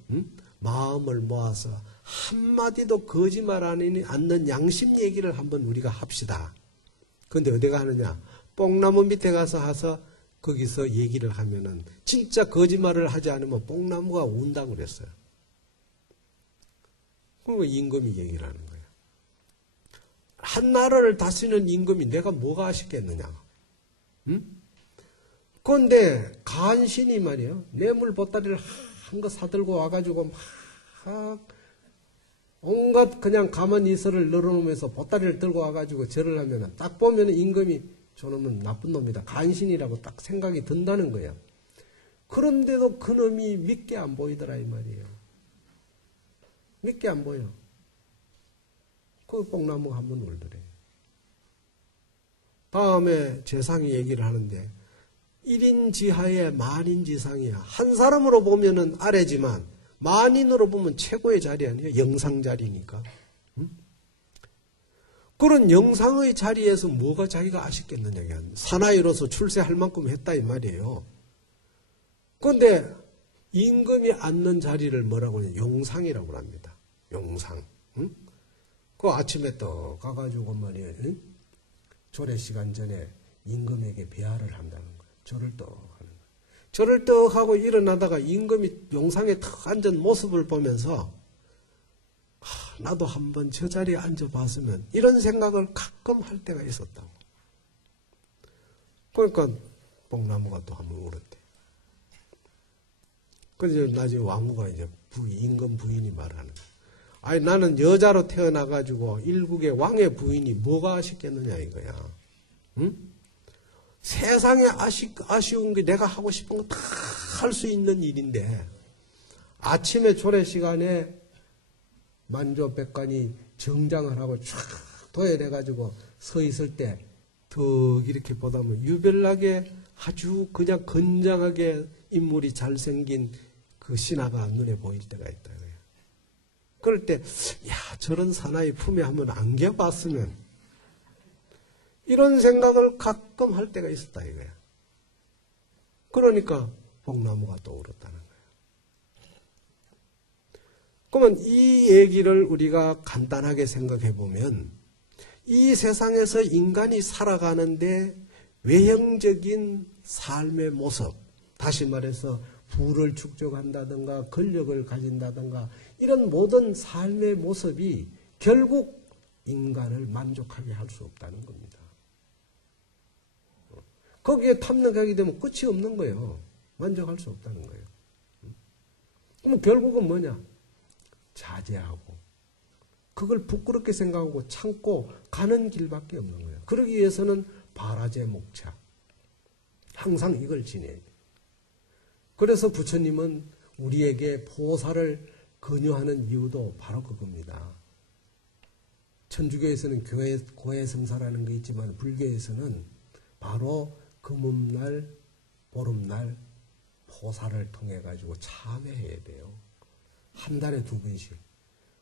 마음을 모아서 한마디도 거짓말하지 않는 양심 얘기를 한번 우리가 합시다. 그런데 어디가 하느냐? 뽕나무 밑에 가서 거기서 얘기를 하면은 진짜 거짓말을 하지 않으면 뽕나무가 운다고 그랬어요. 그리고 임금이 얘기를 하는 거예요. 한 나라를 다스리는 임금이 내가 뭐가 아쉽겠느냐. 그런데 간신히 말이에요. 뇌물 보따리를 한 거 사들고 와가지고 막 온갖 그냥 가만히 이슬을 늘어놓으면서 보따리를 들고 와가지고 절을 하면은 딱 보면은 임금이 저놈은 나쁜 놈이다. 간신이라고 딱 생각이 든다는 거예요. 그런데도 그놈이 믿게 안 보이더라 이 말이에요. 믿게 안 보여. 그 뽕나무가 한번 울더래. 다음에 재상이 얘기를 하는데 1인 지하에 만인 지상이야. 한 사람으로 보면은 아래지만 만인으로 보면 최고의 자리 아니에요? 영상 자리니까. 그런 영상의 자리에서 뭐가 자기가 아쉽겠느냐. 사나이로서 출세할 만큼 했다 이 말이에요. 그런데 임금이 앉는 자리를 뭐라고 하냐. 용상이라고 합니다. 용상. 응? 그 아침에 또 가가지고 말이에요. 응? 조례 시간 전에 임금에게 배하를 한다는 거예요. 절을 떡 하는 거예요. 절을 떡 하고 일어나다가 임금이 용상에 탁 앉은 모습을 보면서 나도 한번 저 자리에 앉아봤으면 이런 생각을 가끔 할 때가 있었다고. 그러니까 뽕나무가 또 한번 울었대. 그래서 나중에 왕후가 이제 임금 부인이 말하는 거예요. 아니 나는 여자로 태어나가지고 일국의 왕의 부인이 뭐가 아쉽겠느냐 이거야. 응? 세상에 아쉬운 게 내가 하고 싶은 거 다 할 수 있는 일인데 아침에 조례 시간에 만조백관이 정장을 하고 쫙 도열해가지고 서 있을 때 더 이렇게 보다 보면 유별나게 아주 그냥 건장하게 인물이 잘생긴 그 신하가 눈에 보일 때가 있다. 그럴 때, 야, 저런 사나이 품에 한번 안겨봤으면, 이런 생각을 가끔 할 때가 있었다 이거야. 그러니까 복나무가 떠오르다는 거예요. 그러면 이 얘기를 우리가 간단하게 생각해 보면, 이 세상에서 인간이 살아가는데 외형적인 삶의 모습, 다시 말해서 부를 축적한다든가 권력을 가진다든가 이런 모든 삶의 모습이 결국 인간을 만족하게 할 수 없다는 겁니다. 거기에 탐닉하게 되면 끝이 없는 거예요. 만족할 수 없다는 거예요. 그럼 결국은 뭐냐? 자제하고 그걸 부끄럽게 생각하고 참고 가는 길밖에 없는 거예요. 그러기 위해서는 바라제 목차. 항상 이걸 지내야 돼요. 그래서 부처님은 우리에게 보살을 권유하는 이유도 바로 그겁니다. 천주교에서는 고해성사라는 게 있지만 불교에서는 바로 금음날, 보름날 보살을 통해 가지고 참회해야 돼요. 한 달에 2번씩.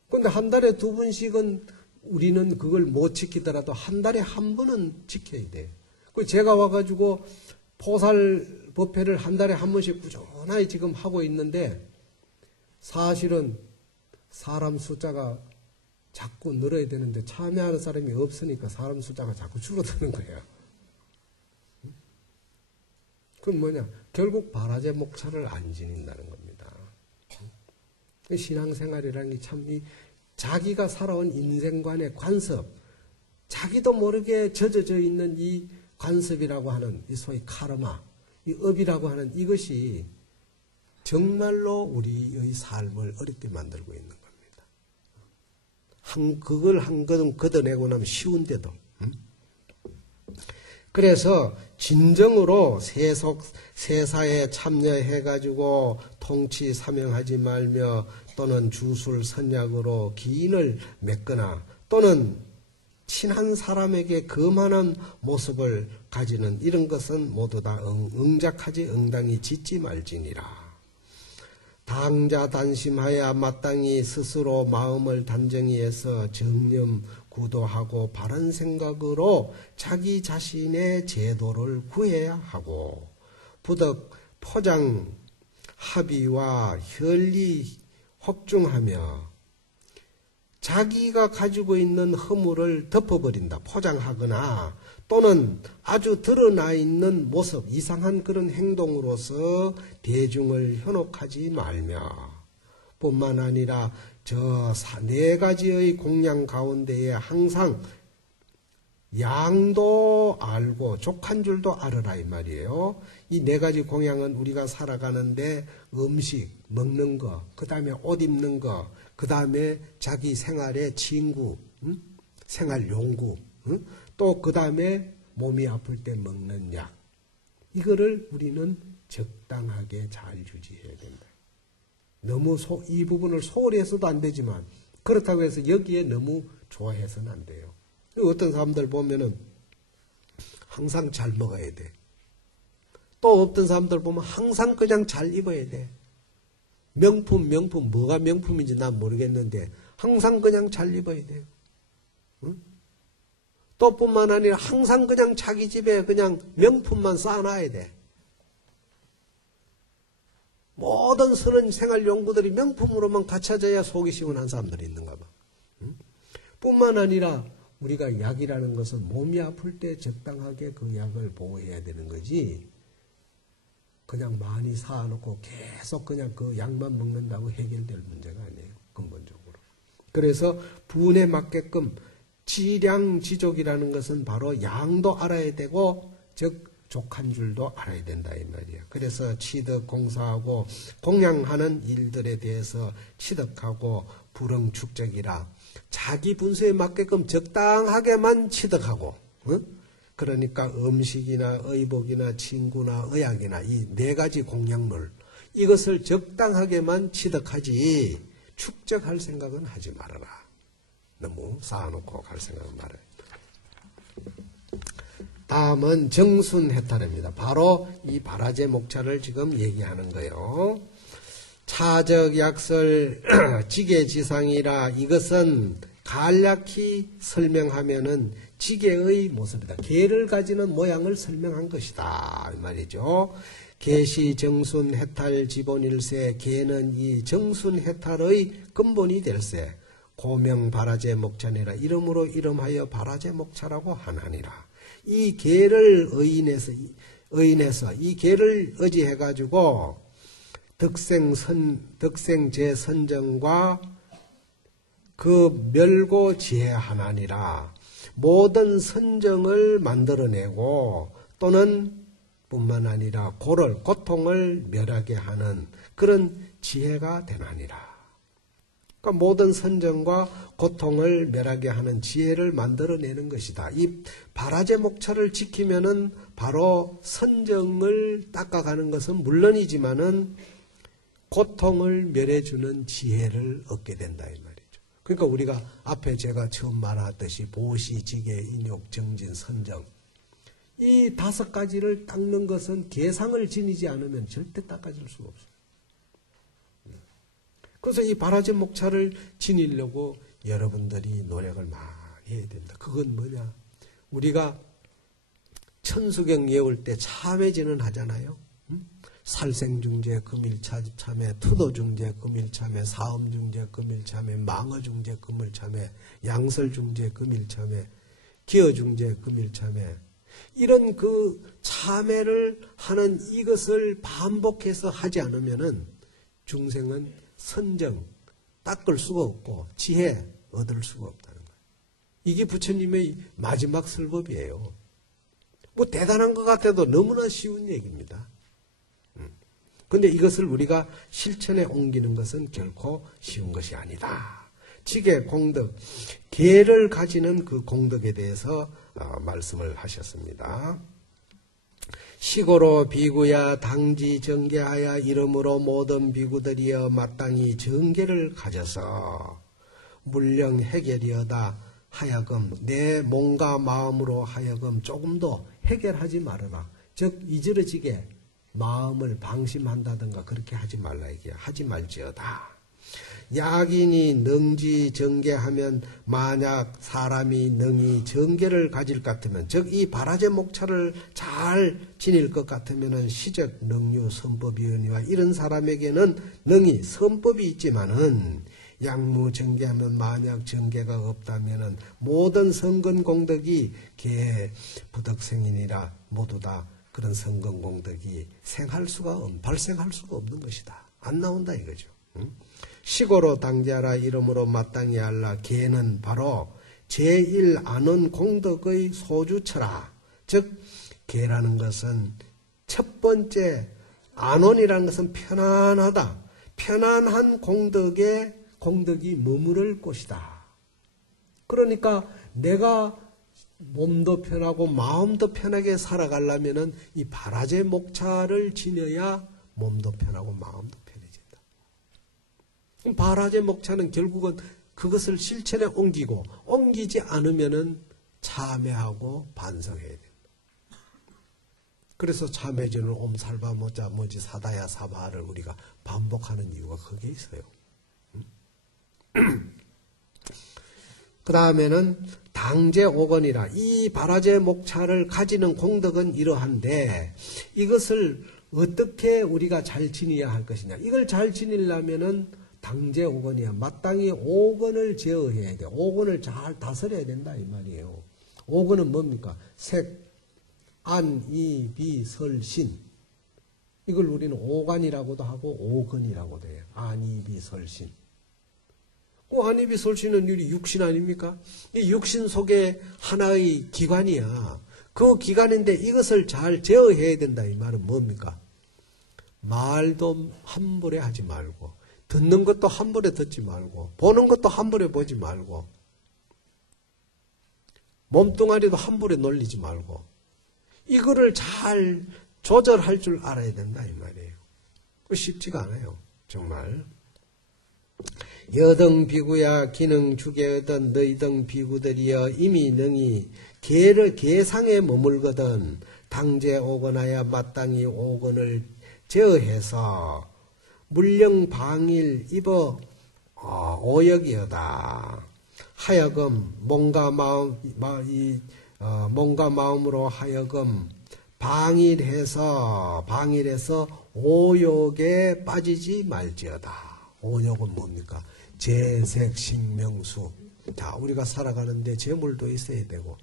그런데 한 달에 2번씩은 우리는 그걸 못 지키더라도 한 달에 한 번은 지켜야 돼. 제가 와가지고 보살 법회를 한 달에 한 번씩 꾸준히 지금 하고 있는데 사실은 사람 숫자가 자꾸 늘어야 되는데 참여하는 사람이 없으니까 사람 숫자가 자꾸 줄어드는 거예요. 그건 뭐냐? 결국 바라제 목차를 안 지닌다는 겁니다. 신앙생활이라는 게 참 자기가 살아온 인생관의 관습, 자기도 모르게 젖어져 있는 이 관습이라고 하는 이 소위 카르마, 이 업이라고 하는 이것이 정말로 우리의 삶을 어렵게 만들고 있는 겁니다. 그걸 한 걸음 걷어내고 나면 쉬운데도. 그래서 진정으로 세사에 참여해가지고 통치 사명하지 말며 또는 주술 선약으로 기인을 맺거나 또는 친한 사람에게 거만한 모습을 가지는 이런 것은 모두 다 응작하지 응당히 짓지 말지니라. 당자단심하여 마땅히 스스로 마음을 단정히 해서 정념 구도하고 바른 생각으로 자기 자신의 제도를 구해야 하고 부덕 포장 합의와 혈리 혹중하며 자기가 가지고 있는 허물을 덮어버린다. 포장하거나 또는 아주 드러나 있는 모습, 이상한 그런 행동으로서 대중을 현혹하지 말며 뿐만 아니라 저 4가지의 공양 가운데에 항상 양도 알고 족한 줄도 알아라 이 말이에요. 이 4가지 공양은 우리가 살아가는데 음식, 먹는 거, 그 다음에 옷 입는 거, 그 다음에 자기 생활의 친구, 생활 용구, 또 그 다음에 몸이 아플 때 먹는 약. 이거를 우리는 적당하게 잘 유지해야 된다. 너무 이 부분을 소홀히 해서도 안 되지만 그렇다고 해서 여기에 너무 좋아해서는 안 돼요. 어떤 사람들 보면은 항상 잘 먹어야 돼. 또 어떤 사람들 보면 항상 그냥 잘 입어야 돼. 명품, 뭐가 명품인지 난 모르겠는데 항상 그냥 잘 입어야 돼요. 응? 또 뿐만 아니라 항상 그냥 자기 집에 그냥 명품만 쌓아놔야 돼. 모든 선은 생활 용구들이 명품으로만 갖춰져야 속이 시원한 사람들이 있는가 봐. 응? 뿐만 아니라 우리가 약이라는 것은 몸이 아플 때 적당하게 그 약을 보호해야 되는 거지. 그냥 많이 사놓고 계속 그냥 그 약만 먹는다고 해결될 문제가 아니에요. 근본적으로. 그래서 분에 맞게끔 지량지족이라는 것은 바로 양도 알아야 되고 즉 족한 줄도 알아야 된다 이 말이에요. 그래서 취득 공사하고 공양하는 일들에 대해서 취득하고 불응축적이라 자기 분수에 맞게끔 적당하게만 취득하고 그러니까 음식이나 의복이나 친구나 의약이나 이 4가지 공양물 이것을 적당하게만 취득하지 축적할 생각은 하지 말아라. 너무 쌓아놓고 갈 생각은 말아요. 다음은 정순해탈입니다. 바로 이 바라제 목차를 지금 얘기하는 거예요. 차적 약설 지계지상이라 이것은 간략히 설명하면은 지계의 모습이다. 계를 가지는 모양을 설명한 것이다. 이 말이죠. 계시 정순 해탈 지본일세 계는 이 정순 해탈의 근본이 될세 고명 바라제 목차니라 이름으로 이름하여 바라제 목차라고 하나니라. 이 계를 의인해서 이 계를 의지해 가지고 덕생제 선정과 그 멸고 지혜하나니라. 모든 선정을 만들어내고 또는 뿐만 아니라 고통을 멸하게 하는 그런 지혜가 되나니라. 그러니까 모든 선정과 고통을 멸하게 하는 지혜를 만들어내는 것이다. 이 바라제 목차를 지키면은 바로 선정을 닦아가는 것은 물론이지만은 고통을 멸해주는 지혜를 얻게 된다 이 말이죠. 그러니까 우리가 앞에 제가 처음 말했듯이 보시, 지계, 인욕, 정진, 선정 이 5가지를 닦는 것은 계상을 지니지 않으면 절대 닦아질 수가 없어요. 그래서 이 바라제 목차를 지니려고 여러분들이 노력을 많이 해야 됩니다. 그건 뭐냐? 우리가 천수경 외울 때 참회지는 하잖아요. 살생중재 금일참회, 투도중재 금일참회, 사음중재 금일참회, 망어중재 금일참회, 양설중재 금일참회, 기어중재 금일참회 이런 그 참회를 하는 이것을 반복해서 하지 않으면은 중생은 선정, 닦을 수가 없고 지혜 얻을 수가 없다는 거예요. 이게 부처님의 마지막 설법이에요. 뭐 대단한 것 같아도 너무나 쉬운 얘기입니다. 그런데 이것을 우리가 실천에 옮기는 것은 결코 쉬운 것이 아니다. 지계 공덕, 계를 가지는 그 공덕에 대해서 말씀을 하셨습니다. 시고로 비구야 당지 정계하여 이름으로 모든 비구들이여 마땅히 정계를 가져서 물령 해결이여다 하여금 내 몸과 마음으로 하여금 조금 더 해결하지 말아라. 즉 이지러지게 마음을 방심한다든가 그렇게 하지 말라 이게 하지 말지어다. 약인이 능지 정계하면 만약 사람이 능히 정계를 가질 것 같으면 즉 이 바라제 목차를 잘 지닐 것 같으면 시적 능유 선법이언니와 이런 사람에게는 능히 선법이 있지만은 양무 정계하면 만약 정계가 없다면은 모든 성근 공덕이 개 부덕생이니라 모두 다 그런 성근 공덕이 발생할 수가 없는 것이다. 안 나온다 이거죠. 시고로 당자라 이름으로 마땅히 알라. 계는 바로 제1 아는 공덕의 소주처라. 즉 계라는 것은 첫 번째 안원이라는 것은 편안하다. 편안한 공덕이 머무를 곳이다. 그러니까 내가 몸도 편하고 마음도 편하게 살아가려면은 이 바라제 목차를 지녀야 몸도 편하고 마음도 편해진다. 바라제 목차는 결국은 그것을 실천에 옮기지 않으면은 참회하고 반성해야 된다. 그래서 참회전을 옴살바 모자 모지 사다야 사바를 우리가 반복하는 이유가 거기에 있어요. 그 다음에는 당제 오건이라. 이 바라제 목차를 가지는 공덕은 이러한데 이것을 어떻게 우리가 잘 지내야 할 것이냐. 이걸 잘 지내려면은 당제 오건이야. 마땅히 오건을 제어해야 돼. 오건을 잘 다스려야 된다 이 말이에요. 오건은 뭡니까? 색, 안, 이, 비, 설, 신. 이걸 우리는 오간이라고도 하고 오건이라고도 해요. 안, 이, 비, 설, 신. 안입이 설신은 우리 육신 아닙니까? 이 육신 속에 하나의 기관이야. 그 기관인데 이것을 잘 제어해야 된다. 이 말은 뭡니까? 말도 함부로 하지 말고, 듣는 것도 함부로 듣지 말고, 보는 것도 함부로 보지 말고, 몸뚱아리도 함부로 놀리지 말고, 이거를 잘 조절할 줄 알아야 된다. 이 말이에요. 쉽지가 않아요. 정말. 여등 비구야 기능 주게 얻은 너희 등 비구들이여 이미 능히 계상에 머물거든 당제 오거나야 마땅히 오건을 제어해서 물령 방일 입어 오역이여다. 하여금 몸과 마음으로 하여금 방일해서 오욕에 빠지지 말지어다. 오욕은 뭡니까? 재색, 식명수. 자, 우리가 살아가는데 재물도 있어야 되고,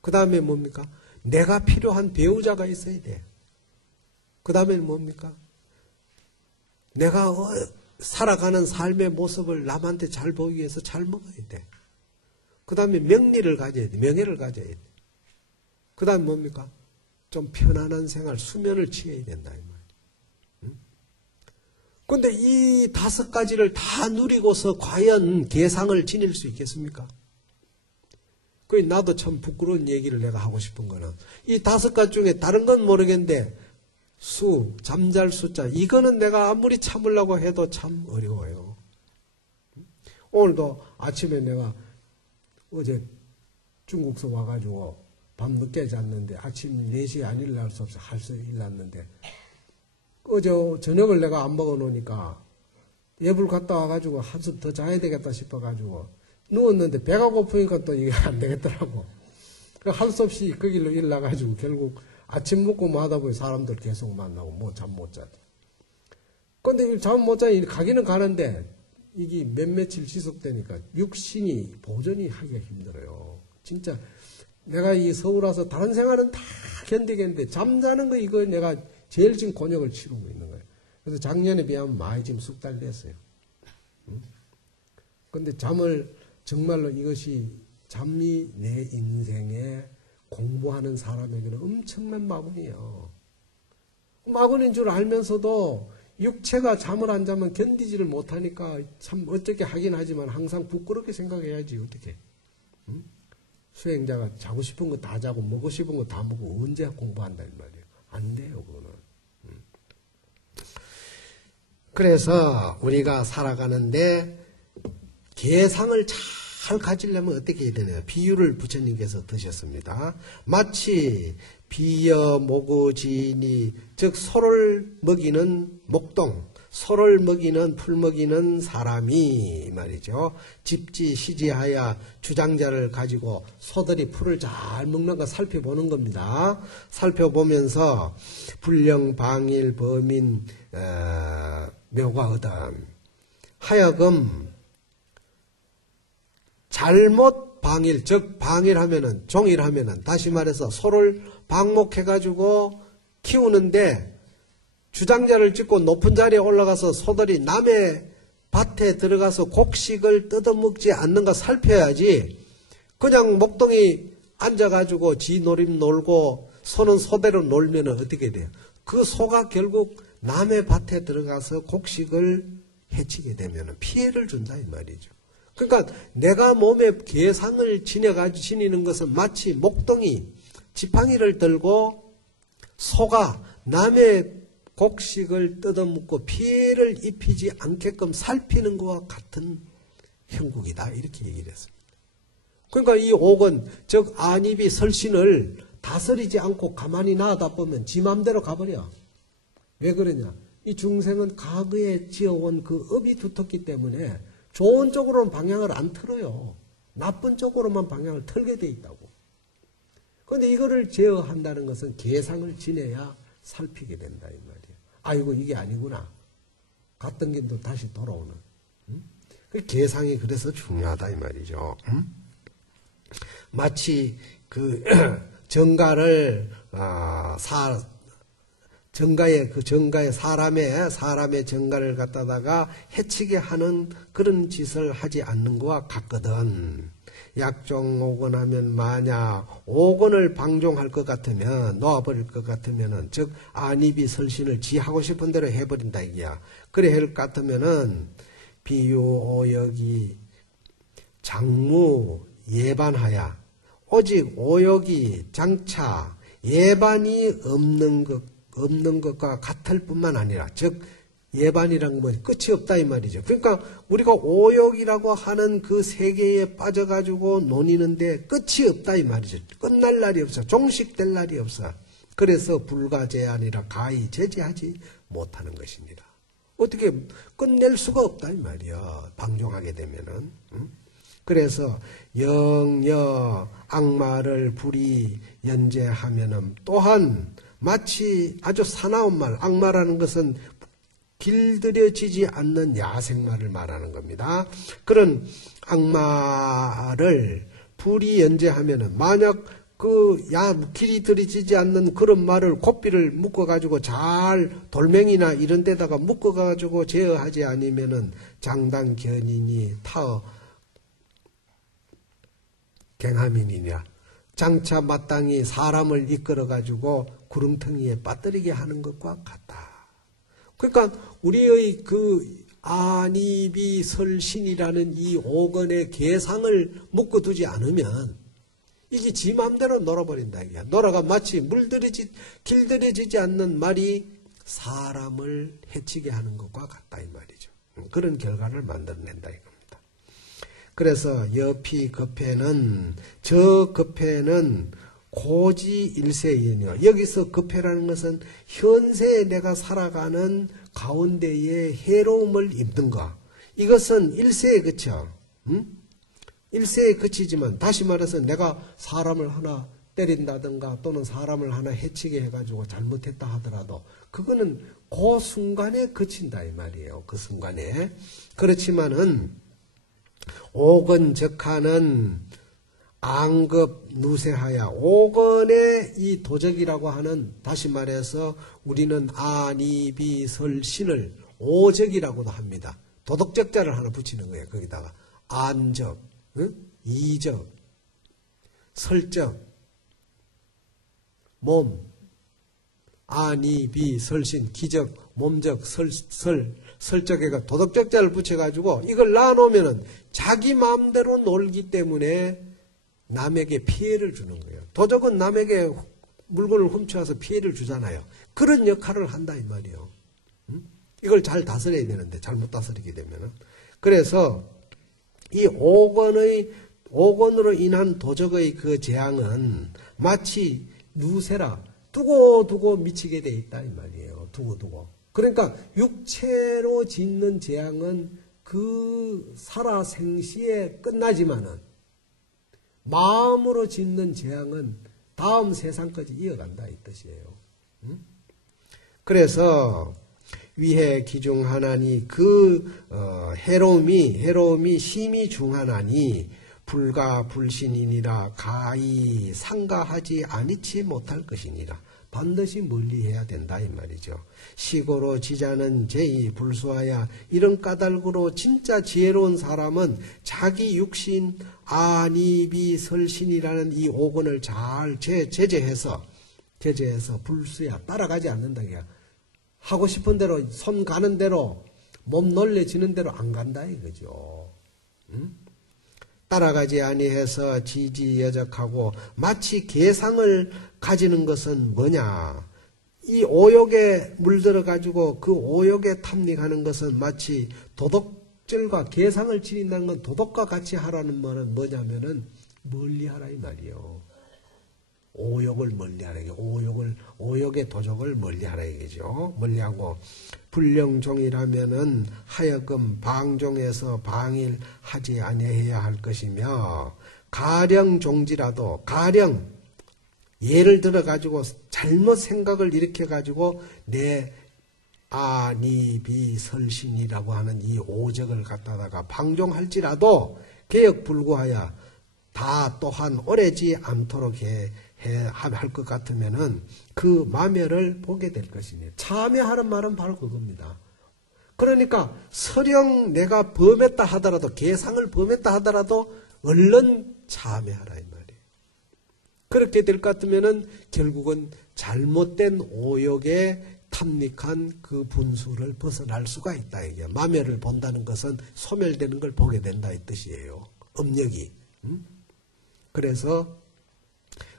그 다음에 뭡니까? 내가 필요한 배우자가 있어야 돼. 그 다음에 뭡니까? 내가 살아가는 삶의 모습을 남한테 잘 보이기 위해서 잘 먹어야 돼. 그 다음에 명리를 가져야 돼. 명예를 가져야 돼. 그 다음에 뭡니까? 좀 편안한 생활, 수면을 취해야 된다. 그런데 이 5가지를 다 누리고서 과연 계상을 지닐 수 있겠습니까? 그 나도 참 부끄러운 얘기를 내가 하고 싶은 거는 이 5가지 중에 다른 건 모르겠는데 잠잘 숫자 이거는 내가 아무리 참으려고 해도 참 어려워요. 오늘도 아침에 내가 어제 중국서 와가지고 밤늦게 잤는데 아침 4시에 안 일어날 수 없어 할 수 일어났는데 어제 저녁을 내가 안 먹어놓으니까 예불 갔다 와가지고 한숨 더 자야 되겠다 싶어가지고 누웠는데 배가 고프니까 또 이게 안 되겠더라고. 할 수 없이 그 길로 일어나가지고 결국 아침 먹고 뭐 하다 보니 사람들 계속 만나고 뭐 잠 못 자지. 근데 잠 못 자니 가기는 가는데 이게 며칠 지속되니까 육신이 보존이 하기가 힘들어요. 진짜 내가 이 서울 와서 다른 생활은 다 견디겠는데 잠자는 거 이거 내가 제일 지금 곤욕을 치르고 있는 거예요. 그래서 작년에 비하면 많이 지금 숙달 됐어요. 근데 잠을 정말로 이것이 잠이 내 인생에 공부하는 사람에게는 엄청난 마군이에요. 마군인 줄 알면서도 육체가 잠을 안 자면 견디지를 못하니까 참 어떻게 하긴 하지만 항상 부끄럽게 생각해야지 어떻게. 수행자가 자고 싶은 거 다 자고 먹고 싶은 거 다 먹고 언제 공부한다 이 말이에요. 안 돼요 그거는. 그래서 우리가 살아가는데 계상을 잘 가지려면 어떻게 해야 되나요? 비유를 부처님께서 드셨습니다. 마치 비여 모구지니 즉 소를 먹이는 목동, 소를 먹이는 풀 먹이는 사람이 말이죠. 집지 시지하여 주장자를 가지고 소들이 풀을 잘 먹는 거 살펴보는 겁니다. 살펴보면서 불령 방일 범인 묘과거든 하여금 잘못 방일, 즉 방일하면은 종일하면은 다시 말해서 소를 방목해가지고 키우는데 주장자를 찍고 높은 자리에 올라가서 소들이 남의 밭에 들어가서 곡식을 뜯어먹지 않는가 살펴야지 그냥 목동이 앉아가지고 지 노림 놀고 소는 소대로 놀면 어떻게 돼요? 그 소가 결국 남의 밭에 들어가서 곡식을 해치게 되면 피해를 준다 이 말이죠. 그러니까 내가 몸에 계상을 지니는 것은 마치 목동이 지팡이를 들고 소가 남의 곡식을 뜯어먹고 피해를 입히지 않게끔 살피는 것과 같은 형국이다 이렇게 얘기를 했습니다. 그러니까 이 옥은 즉 안입이 설신을 다스리지 않고 가만히 놔다 보면 지 맘대로 가버려. 왜 그러냐? 이 중생은 과거에 지어온 그 업이 두텁기 때문에 좋은 쪽으로는 방향을 안 틀어요. 나쁜 쪽으로만 방향을 틀게 돼 있다고. 그런데 이거를 제어한다는 것은 계상을 지내야 살피게 된다 이 말이에요. 아이고 이게 아니구나. 갔던 길도 다시 돌아오는. 그 계상이 그래서 중요하다 이 말이죠. 마치 그 정가를 정가에 사람의 정가를 갖다다가 해치게 하는 그런 짓을 하지 않는 것과 같거든. 약종 오건하면 만약 오건을 방종할 것 같으면 놓아버릴 것 같으면은 즉 안입이 설신을 지 하고 싶은 대로 해버린다 이게야. 그래 할 것 같으면은 비유 오역이 장무 예반하야 오직 오역이 장차 예반이 없는 것과 같을 뿐만 아니라 즉 예반이란 뭐 끝이 없다 이 말이죠. 그러니까 우리가 오욕이라고 하는 그 세계에 빠져가지고 논의는데 끝이 없다 이 말이죠. 끝날 날이 없어. 종식될 날이 없어. 그래서 불가제한이라 가히 제지하지 못하는 것입니다. 어떻게 끝낼 수가 없다 이 말이야. 방종하게 되면은. 그래서 영여 악마를 불이 연재하면은 또한 마치 아주 사나운 말, 악마라는 것은 길들여지지 않는 야생마를 말하는 겁니다. 그런 악마를 불이 연재하면은 만약 길이 들여지지 않는 그런 말을 고삐를 묶어가지고 잘 돌멩이나 이런 데다가 묶어가지고 제어하지 않으면은 장당견인이 타어 갱하민이냐. 장차 마땅히 사람을 이끌어가지고 구렁텅이에 빠뜨리게 하는 것과 같다. 그러니까 우리의 안이비설신이라는 이 5권의 계상을 묶어두지 않으면 이게 지 마음대로 놀아버린다. 이게. 놀아가 마치 길들여지지 않는 말이 사람을 해치게 하는 것과 같다 이 말이죠. 그런 결과를 만들어낸다 이겁니다. 그래서 저 급해는 고지 일세연이요. 여기서 급해라는 것은 현세에 내가 살아가는 가운데에 해로움을 입는 것. 이것은 일세에 그쳐. 일세에 그치지만 다시 말해서 내가 사람을 하나 때린다든가 또는 사람을 하나 해치게 해가지고 잘못했다 하더라도 그거는 그 순간에 그친다 이 말이에요. 그 순간에. 그렇지만은 오건적하는 앙급 누세하야. 오건의 이 도적이라고 하는, 다시 말해서 우리는 안이비설신을 오적이라고도 합니다. 도덕적자를 하나 붙이는 거예요. 거기다가 안적, 이적, 설적, 몸, 안이비설신, 기적, 몸적, 설적에가 도덕적자를 붙여가지고 이걸 놔놓으면은 자기 마음대로 놀기 때문에 남에게 피해를 주는 거예요. 도적은 남에게 물건을 훔쳐와서 피해를 주잖아요. 그런 역할을 한다 이 말이에요. 이걸 잘 다스려야 되는데 잘못 다스리게 되면은. 그래서 이 오건으로 인한 도적의 그 재앙은 마치 누세라 두고두고 미치게 돼 있다 이 말이에요. 두고두고. 그러니까 육체로 짓는 재앙은 그 살아생시에 끝나지만은 마음으로 짓는 재앙은 다음 세상까지 이어간다 이 뜻이에요. 그래서 위해 기중하나니 해로움이 심히 중하나니 불가 불신이니라 가히 상가하지 아니치 못할 것이니라. 반드시 멀리해야 된다 이 말이죠. 시고로 지자는 제이 불수하야. 이런 까닭으로 진짜 지혜로운 사람은 자기 육신 안이비설신이라는 이 오건을 잘 제재해서 불수야 따라가지 않는다. 하고 싶은 대로 손 가는 대로 몸 놀래지는 대로 안 간다 이거죠. 따라가지 아니해서 지지여적하고 마치 계상을 가지는 것은 뭐냐. 이 오욕에 물들어 가지고 그 오욕에 탐닉하는 것은 마치 도덕질과 계상을 지닌다는 건 도덕과 같이 하라는 말은 뭐냐면은 멀리하라 이 말이에요. 오욕을 멀리하라. 오욕의 도적을 멀리하라 이거죠. 멀리하고 불령종이라면은 하여금 방종에서 방일하지 아니해야 할 것이며 가령종지라도 예를 들어 가지고 잘못 생각을 일으켜 가지고 내 안이비설신이라고 하는 이 오적을 갖다가 방종할지라도 개혁불구하여 다 또한 오래지 않도록 할 것 같으면은 그 마멸을 보게 될 것이니 참여하는 말은 바로 그겁니다. 그러니까 설령 내가 범했다 하더라도 계상을 범했다 하더라도 얼른 참여하라 이 말이에요. 그렇게 될 것 같으면은 결국은 잘못된 오욕에 탐닉한 그 분수를 벗어날 수가 있다 이게. 마멸을 본다는 것은 소멸되는 걸 보게 된다 이 뜻이에요. 업력이. 그래서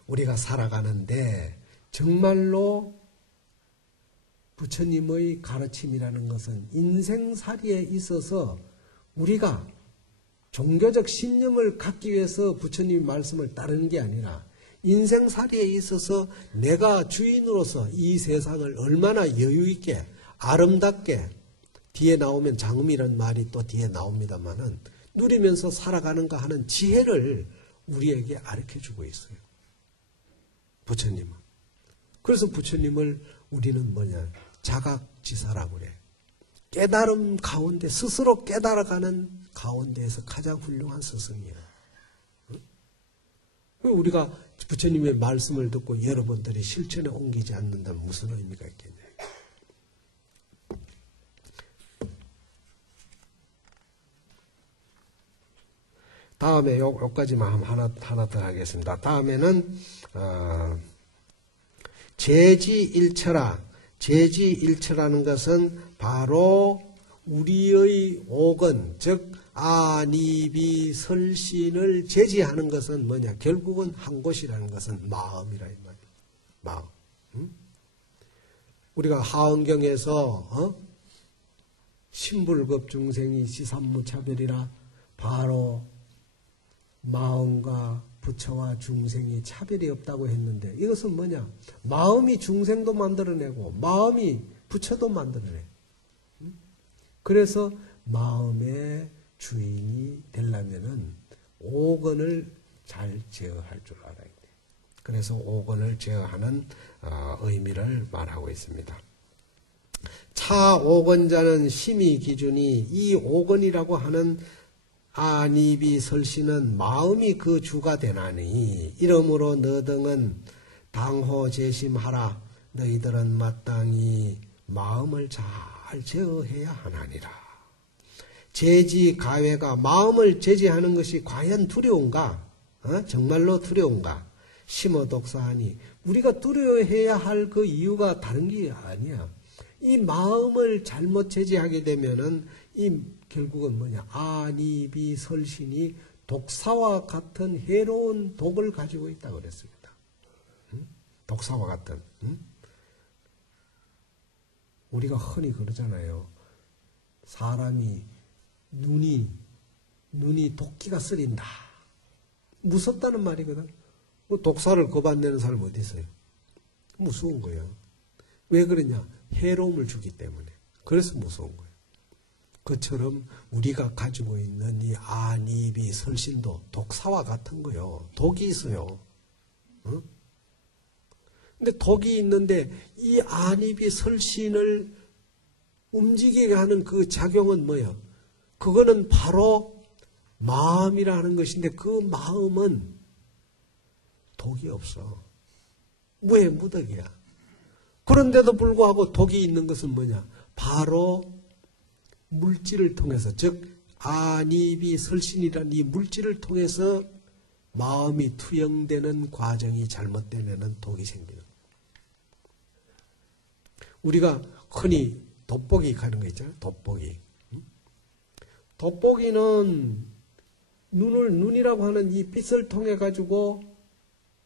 우리가 살아가는데 정말로 부처님의 가르침이라는 것은 인생살이에 있어서 우리가 종교적 신념을 갖기 위해서 부처님 말씀을 따르는 게 아니라 인생살이에 있어서 내가 주인으로서 이 세상을 얼마나 여유있게 아름답게 뒤에 나오면 장음이라는 말이 또 뒤에 나옵니다만은 누리면서 살아가는가 하는 지혜를 우리에게 가르쳐주고 있어요. 부처님은. 그래서 부처님을 우리는 뭐냐? 자각지사라고 그래. 깨달음 가운데 스스로 깨달아가는 가운데에서 가장 훌륭한 스승이에요. 우리가 부처님의 말씀을 듣고 여러분들이 실천에 옮기지 않는다면 무슨 의미가 있겠냐. 다음에 요까지만 하나 더 하겠습니다. 다음에는 제지일처라. 제지일처라는 것은 바로 우리의 오건, 즉 아니비설신을 제지하는 것은 뭐냐? 결국은 한 곳이라는 것은 마음이라 이 말이에요. 마음. 우리가 하언경에서 신불급 중생이 시삼무차별이라 바로 마음과 부처와 중생이 차별이 없다고 했는데 이것은 뭐냐? 마음이 중생도 만들어내고 마음이 부처도 만들어내. 그래서 마음의 주인이 되려면은 오건을 잘 제어할 줄 알아야 돼. 그래서 오건을 제어하는 의미를 말하고 있습니다. 차오건자는 심의 기준이 이 오건이라고 하는 아니비설신은 마음이 그 주가 되나니 이러므로 너등은 당호재심하라. 너희들은 마땅히 마음을 잘 제어해야 하나니라. 제지가외가 마음을 제지하는 것이 과연 두려운가? 정말로 두려운가? 심어독사하니 우리가 두려워해야 할 그 이유가 다른 게 아니야. 이 마음을 잘못 제지하게 되면은 이 결국은 뭐냐? 아니비설신이 독사와 같은 해로운 독을 가지고 있다고 그랬습니다. 독사와 같은. 우리가 흔히 그러잖아요. 사람이 눈이 도끼가 쓰린다. 무섭다는 말이거든. 독사를 겁 안 내는 사람 어디 있어요? 무서운 거예요. 왜 그러냐? 해로움을 주기 때문에. 그래서 무서운 거예요. 그처럼 우리가 가지고 있는 이 아니비 설신도 독사와 같은 거예요. 독이 있어요. 근데 독이 있는데 이 아니비 설신을 움직이게 하는 그 작용은 뭐예요? 그거는 바로 마음이라는 것인데 그 마음은 독이 없어. 무해 무덕이야. 그런데도 불구하고 독이 있는 것은 뭐냐? 바로 물질을 통해서, 즉 아니비설신이라는 이 물질을 통해서 마음이 투영되는 과정이 잘못되면 독이 생기는 거예요. 우리가 흔히 돋보기 가는 거 있잖아요. 돋보기. 돋보기는 눈이라고 하는 이 빛을 통해 가지고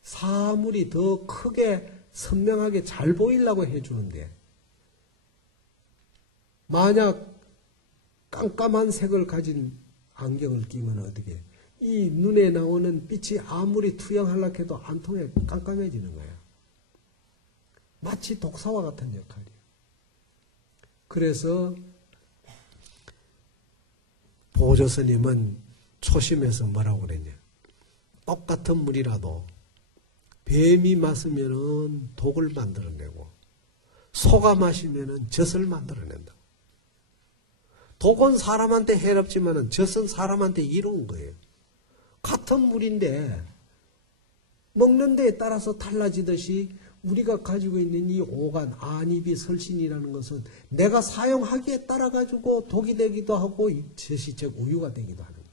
사물이 더 크게 선명하게 잘 보이려고 해주는데, 만약 깜깜한 색을 가진 안경을 끼면 어떻게? 이 눈에 나오는 빛이 아무리 투영하려고 해도 안 통해 깜깜해지는 거야. 마치 독사와 같은 역할이에요. 그래서 보조 스님은 초심에서 뭐라고 그랬냐? 똑같은 물이라도 뱀이 마시면은 독을 만들어내고 소가 마시면은 젖을 만들어낸다. 독은 사람한테 해롭지만은 젖은 사람한테 이로운 거예요. 같은 물인데 먹는 데에 따라서 달라지듯이 우리가 가지고 있는 이 오간, 아니비설신이라는 것은 내가 사용하기에 따라 가지고 독이 되기도 하고 젖이 즉 우유가 되기도 하는 거예요.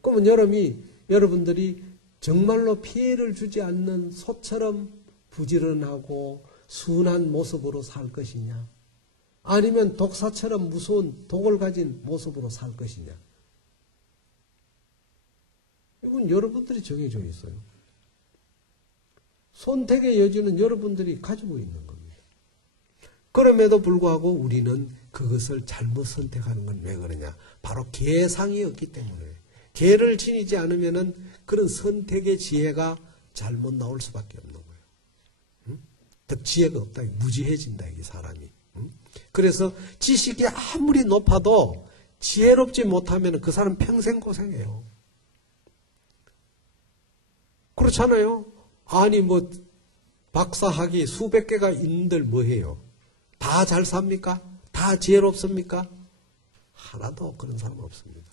그러면 여러분들이 정말로 피해를 주지 않는 소처럼 부지런하고 순한 모습으로 살 것이냐? 아니면 독사처럼 무서운 독을 가진 모습으로 살 것이냐? 이건 여러분들이 정해져 있어요. 선택의 여지는 여러분들이 가지고 있는 겁니다. 그럼에도 불구하고 우리는 그것을 잘못 선택하는 건 왜 그러냐? 바로 계상이 없기 때문에. 계를 지니지 않으면은 그런 선택의 지혜가 잘못 나올 수밖에 없는 거예요. 응? 더 지혜가 없다. 무지해진다, 이게 사람이. 응? 그래서 지식이 아무리 높아도 지혜롭지 못하면 그 사람 평생 고생해요. 그렇잖아요? 아니, 뭐, 박사학위 수백 개가 있는들 뭐 해요? 다 잘 삽니까? 다 지혜롭습니까? 하나도 그런 사람 없습니다.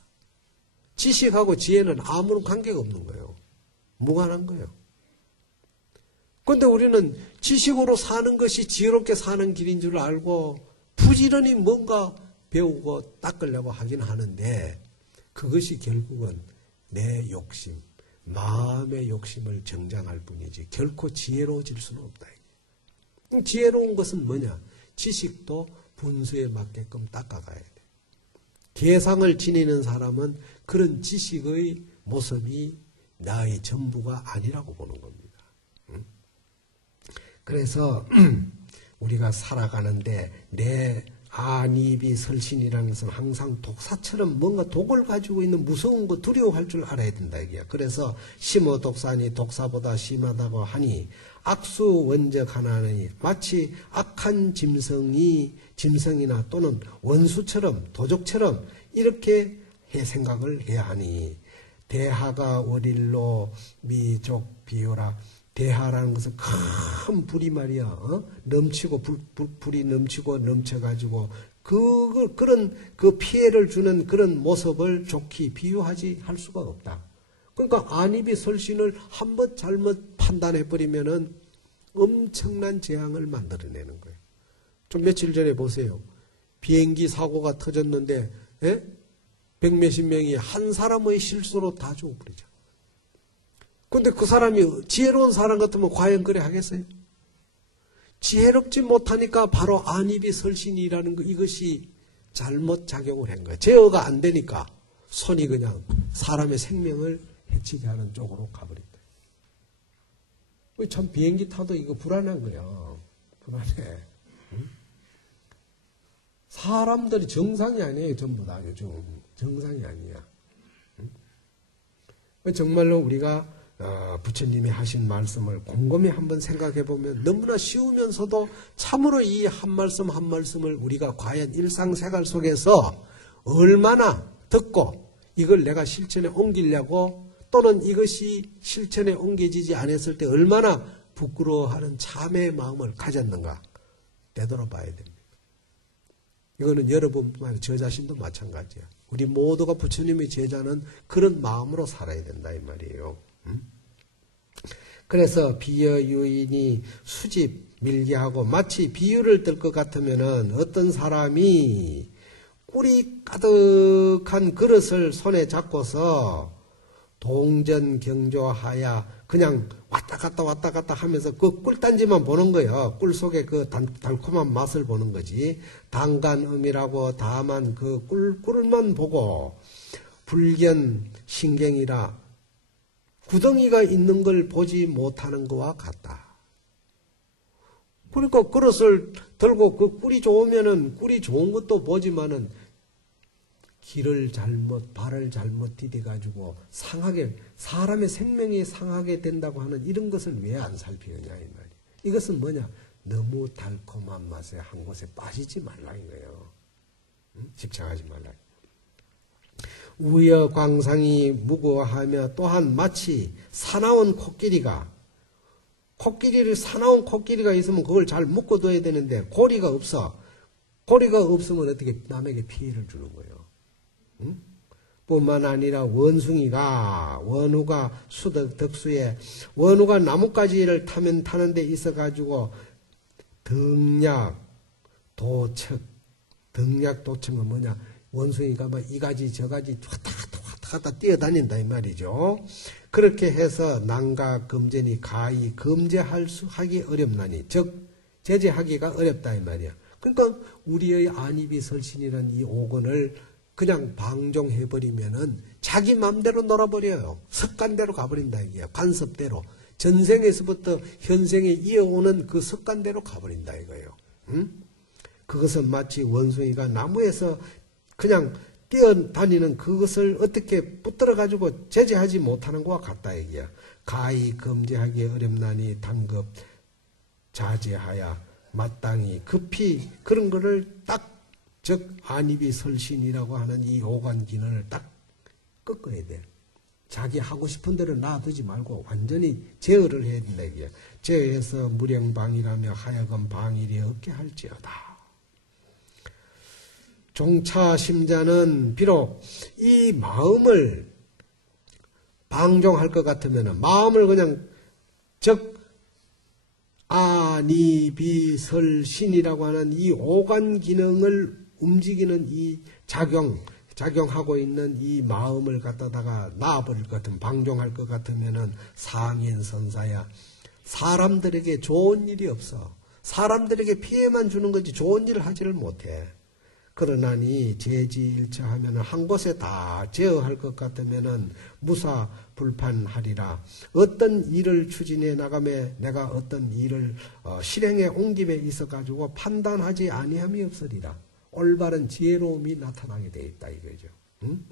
지식하고 지혜는 아무런 관계가 없는 거예요. 무관한 거예요. 그런데 우리는 지식으로 사는 것이 지혜롭게 사는 길인 줄 알고 부지런히 뭔가 배우고 닦으려고 하긴 하는데 그것이 결국은 내 욕심, 마음의 욕심을 정장할 뿐이지 결코 지혜로워질 수는 없다. 지혜로운 것은 뭐냐? 지식도 분수에 맞게끔 닦아가야 돼. 계상을 지니는 사람은 그런 지식의 모습이 나의 전부가 아니라고 보는 겁니다. 그래서 우리가 살아가는데 내 안입이 설신이라는 것은 항상 독사처럼 뭔가 독을 가지고 있는 무서운 거 두려워할 줄 알아야 된다 이게야. 그래서 심어 독사니 독사보다 심하다고 하니 악수 원적하나니 마치 악한 짐승이나 또는 원수처럼 도적처럼 이렇게 생각을 해야 하니 대하가 월일로 미족 비유라. 대하라는 것은 큰 불이 말이야. 넘치고 불이 넘치고 넘쳐가지고 그런 그 피해를 주는 그런 모습을 좋게 비유하지 할 수가 없다. 그러니까 안입이 설신을 한번 잘못 판단해 버리면은 엄청난 재앙을 만들어내는 거예요. 좀 며칠 전에 보세요. 비행기 사고가 터졌는데 백몇십 명이 한 사람의 실수로 다 죽어버리죠. 근데 그 사람이 지혜로운 사람 같으면 과연 그래 하겠어요? 지혜롭지 못하니까 바로 안입이 설신이라는 거 이것이 잘못 작용을 한 거예요. 제어가 안 되니까 손이 그냥 사람의 생명을 해치게 하는 쪽으로 가버린다. 참 비행기 타도 이거 불안한 거야. 불안해. 응? 사람들이 정상이 아니에요. 전부 다 요즘 정상이 아니야. 응? 정말로 우리가 부처님이 하신 말씀을 곰곰이 한번 생각해 보면 너무나 쉬우면서도 참으로 이 한 말씀 한 말씀을 우리가 과연 일상생활 속에서 얼마나 듣고 이걸 내가 실천에 옮기려고 또는 이것이 실천에 옮겨지지 않았을 때 얼마나 부끄러워하는 참회의 마음을 가졌는가 되돌아봐야 됩니다. 이거는 여러분뿐만 아니라 저 자신도 마찬가지야. 우리 모두가 부처님의 제자는 그런 마음으로 살아야 된다 이 말이에요. 그래서 비여유인이 수집 밀기하고 마치 비유를 들 것 같으면은 어떤 사람이 꿀이 가득한 그릇을 손에 잡고서 동전경조하야 그냥 왔다 갔다 하면서 그 꿀단지만 보는 거예요. 꿀 속에 그 달콤한 맛을 보는 거지. 당간음이라고 다만 그 꿀만 보고 불견 신경이라 구덩이가 있는 걸 보지 못하는 것과 같다. 그러니까 그릇을 들고 그 꿀이 좋으면은 꿀이 좋은 것도 보지만은 발을 잘못 디뎌가지고 상하게, 사람의 생명이 상하게 된다고 하는 이런 것을 왜 안 살피느냐, 이 말이에요. 이것은 뭐냐? 너무 달콤한 맛에 한 곳에 빠지지 말라, 이거예요. 집착하지 말라. 우여 광상이 무고하며 또한 마치 사나운 코끼리가 있으면 그걸 잘 묶어둬야 되는데 고리가 없으면 어떻게 남에게 피해를 주는 거예요. 응? 뿐만 아니라 원우가 수덕덕수에 원우가 나뭇가지를 타는 데 있어 가지고 등약 도척은 뭐냐? 원숭이가 뭐 이 가지 저 가지 왔다 갔다 뛰어다닌다 이 말이죠. 그렇게 해서 난가 금전이 가히 하기 어렵나니 즉 제재하기가 어렵다 이 말이야. 그러니까 우리의 안입이 설신이라는 이 오건을 그냥 방종해버리면은 자기 마음대로 놀아버려요. 습관대로 가버린다 이게요. 관습대로. 전생에서부터 현생에 이어오는 그 습관대로 가버린다 이거예요. 응? 그것은 마치 원숭이가 나무에서 그냥 뛰어다니는 그것을 어떻게 붙들어 가지고 제재하지 못하는 것과 같다 얘기야. 가히 금지하기 어렵나니 당급 자제하야 마땅히 급히 그런 거를 딱 즉 안입이 설신이라고 하는 이 오간기능을 딱 꺾어야 돼. 자기 하고 싶은 대로 놔두지 말고 완전히 제어를 해야 된다 이게. 제어해서 무령방이라며 하여금 방일이 없게 할지어다. 종차 심자는 비록 이 마음을 방종할 것 같으면 마음을 그냥 즉 아니비설신이라고 하는 이 오간 기능을 움직이는 이 작용하고 있는 이 마음을 갖다다가 놔버릴 것 같으면 방종할 것 같으면은 상인선사야. 사람들에게 좋은 일이 없어. 사람들에게 피해만 주는 거지 좋은 일을 하지를 못해. 그러나니 제지일처하면 한 곳에 다 제어할 것 같으면은 무사불판하리라. 어떤 일을 추진해 나가며 내가 어떤 일을 실행에 옮김에 있어 가지고 판단하지 아니함이 없으리라. 올바른 지혜로움이 나타나게 돼 있다 이거죠. 응?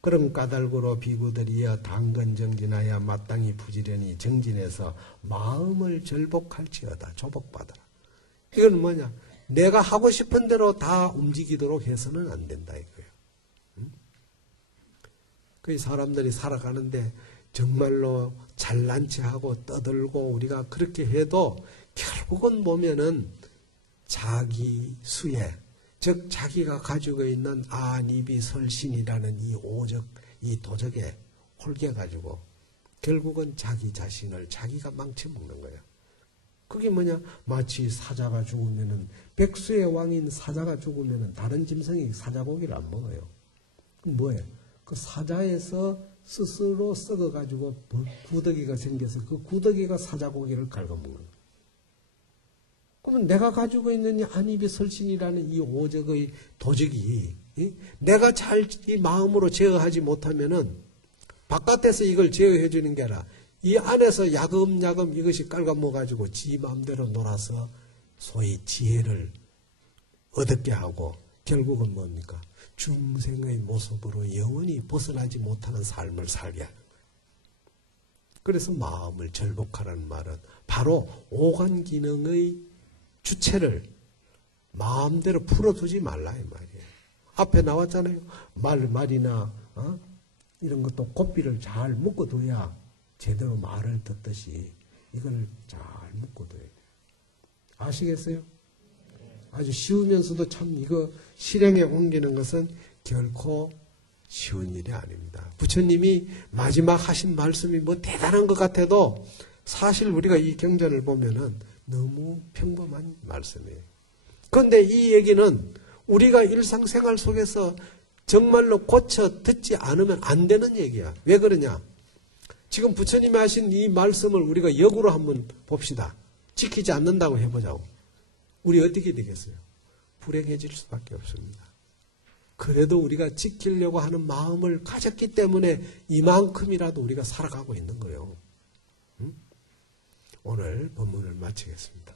그럼 까닭으로 비구들이여 당근정진하여 마땅히 부지런히 정진해서 마음을 절복할지어다. 조복받아라. 이건 뭐냐? 내가 하고 싶은 대로 다 움직이도록 해서는 안 된다 이거예요. 응? 그 사람들이 살아가는데 정말로 잘난 체하고 떠들고 우리가 그렇게 해도 결국은 보면은 자기 수혜, 즉 자기가 가지고 있는 아니비설신이라는 이 오적, 이 도적에 홀겨가지고 결국은 자기 자신을 자기가 망쳐먹는 거예요. 그게 뭐냐? 마치 사자가 죽으면은 백수의 왕인 사자가 죽으면은 다른 짐승이 사자 고기를 안 먹어요. 뭐예요? 그 사자에서 스스로 썩어가지고 구더기가 생겨서 그 구더기가 사자 고기를 갉아먹는 거예요. 그러면 내가 가지고 있는 이 안이비설신이라는 이 오적의 도적이 내가 잘 이 마음으로 제어하지 못하면은 바깥에서 이걸 제어해 주는 게 아니라 이 안에서 야금야금 이것이 깔아먹어가지고 지 마음대로 놀아서 소위 지혜를 얻게 하고 결국은 뭡니까? 중생의 모습으로 영원히 벗어나지 못하는 삶을 살게 하는 거예요. 그래서 마음을 절복하라는 말은 바로 오간기능의 주체를 마음대로 풀어두지 말라 이 말이에요. 앞에 나왔잖아요. 말이나 이런 것도 고삐를 잘 묶어둬야 제대로 말을 듣듯이 이걸 잘 묶어둬야 돼요. 아시겠어요? 아주 쉬우면서도 참 이거 실행에 옮기는 것은 결코 쉬운 일이 아닙니다. 부처님이 마지막 하신 말씀이 뭐 대단한 것 같아도 사실 우리가 이 경전을 보면은 너무 평범한 말씀이에요. 그런데 이 얘기는 우리가 일상생활 속에서 정말로 고쳐 듣지 않으면 안 되는 얘기야. 왜 그러냐? 지금 부처님이 하신 이 말씀을 우리가 역으로 한번 봅시다. 지키지 않는다고 해보자고. 우리 어떻게 되겠어요? 불행해질 수밖에 없습니다. 그래도 우리가 지키려고 하는 마음을 가졌기 때문에 이만큼이라도 우리가 살아가고 있는 거예요. 오늘 본문을 마치겠습니다.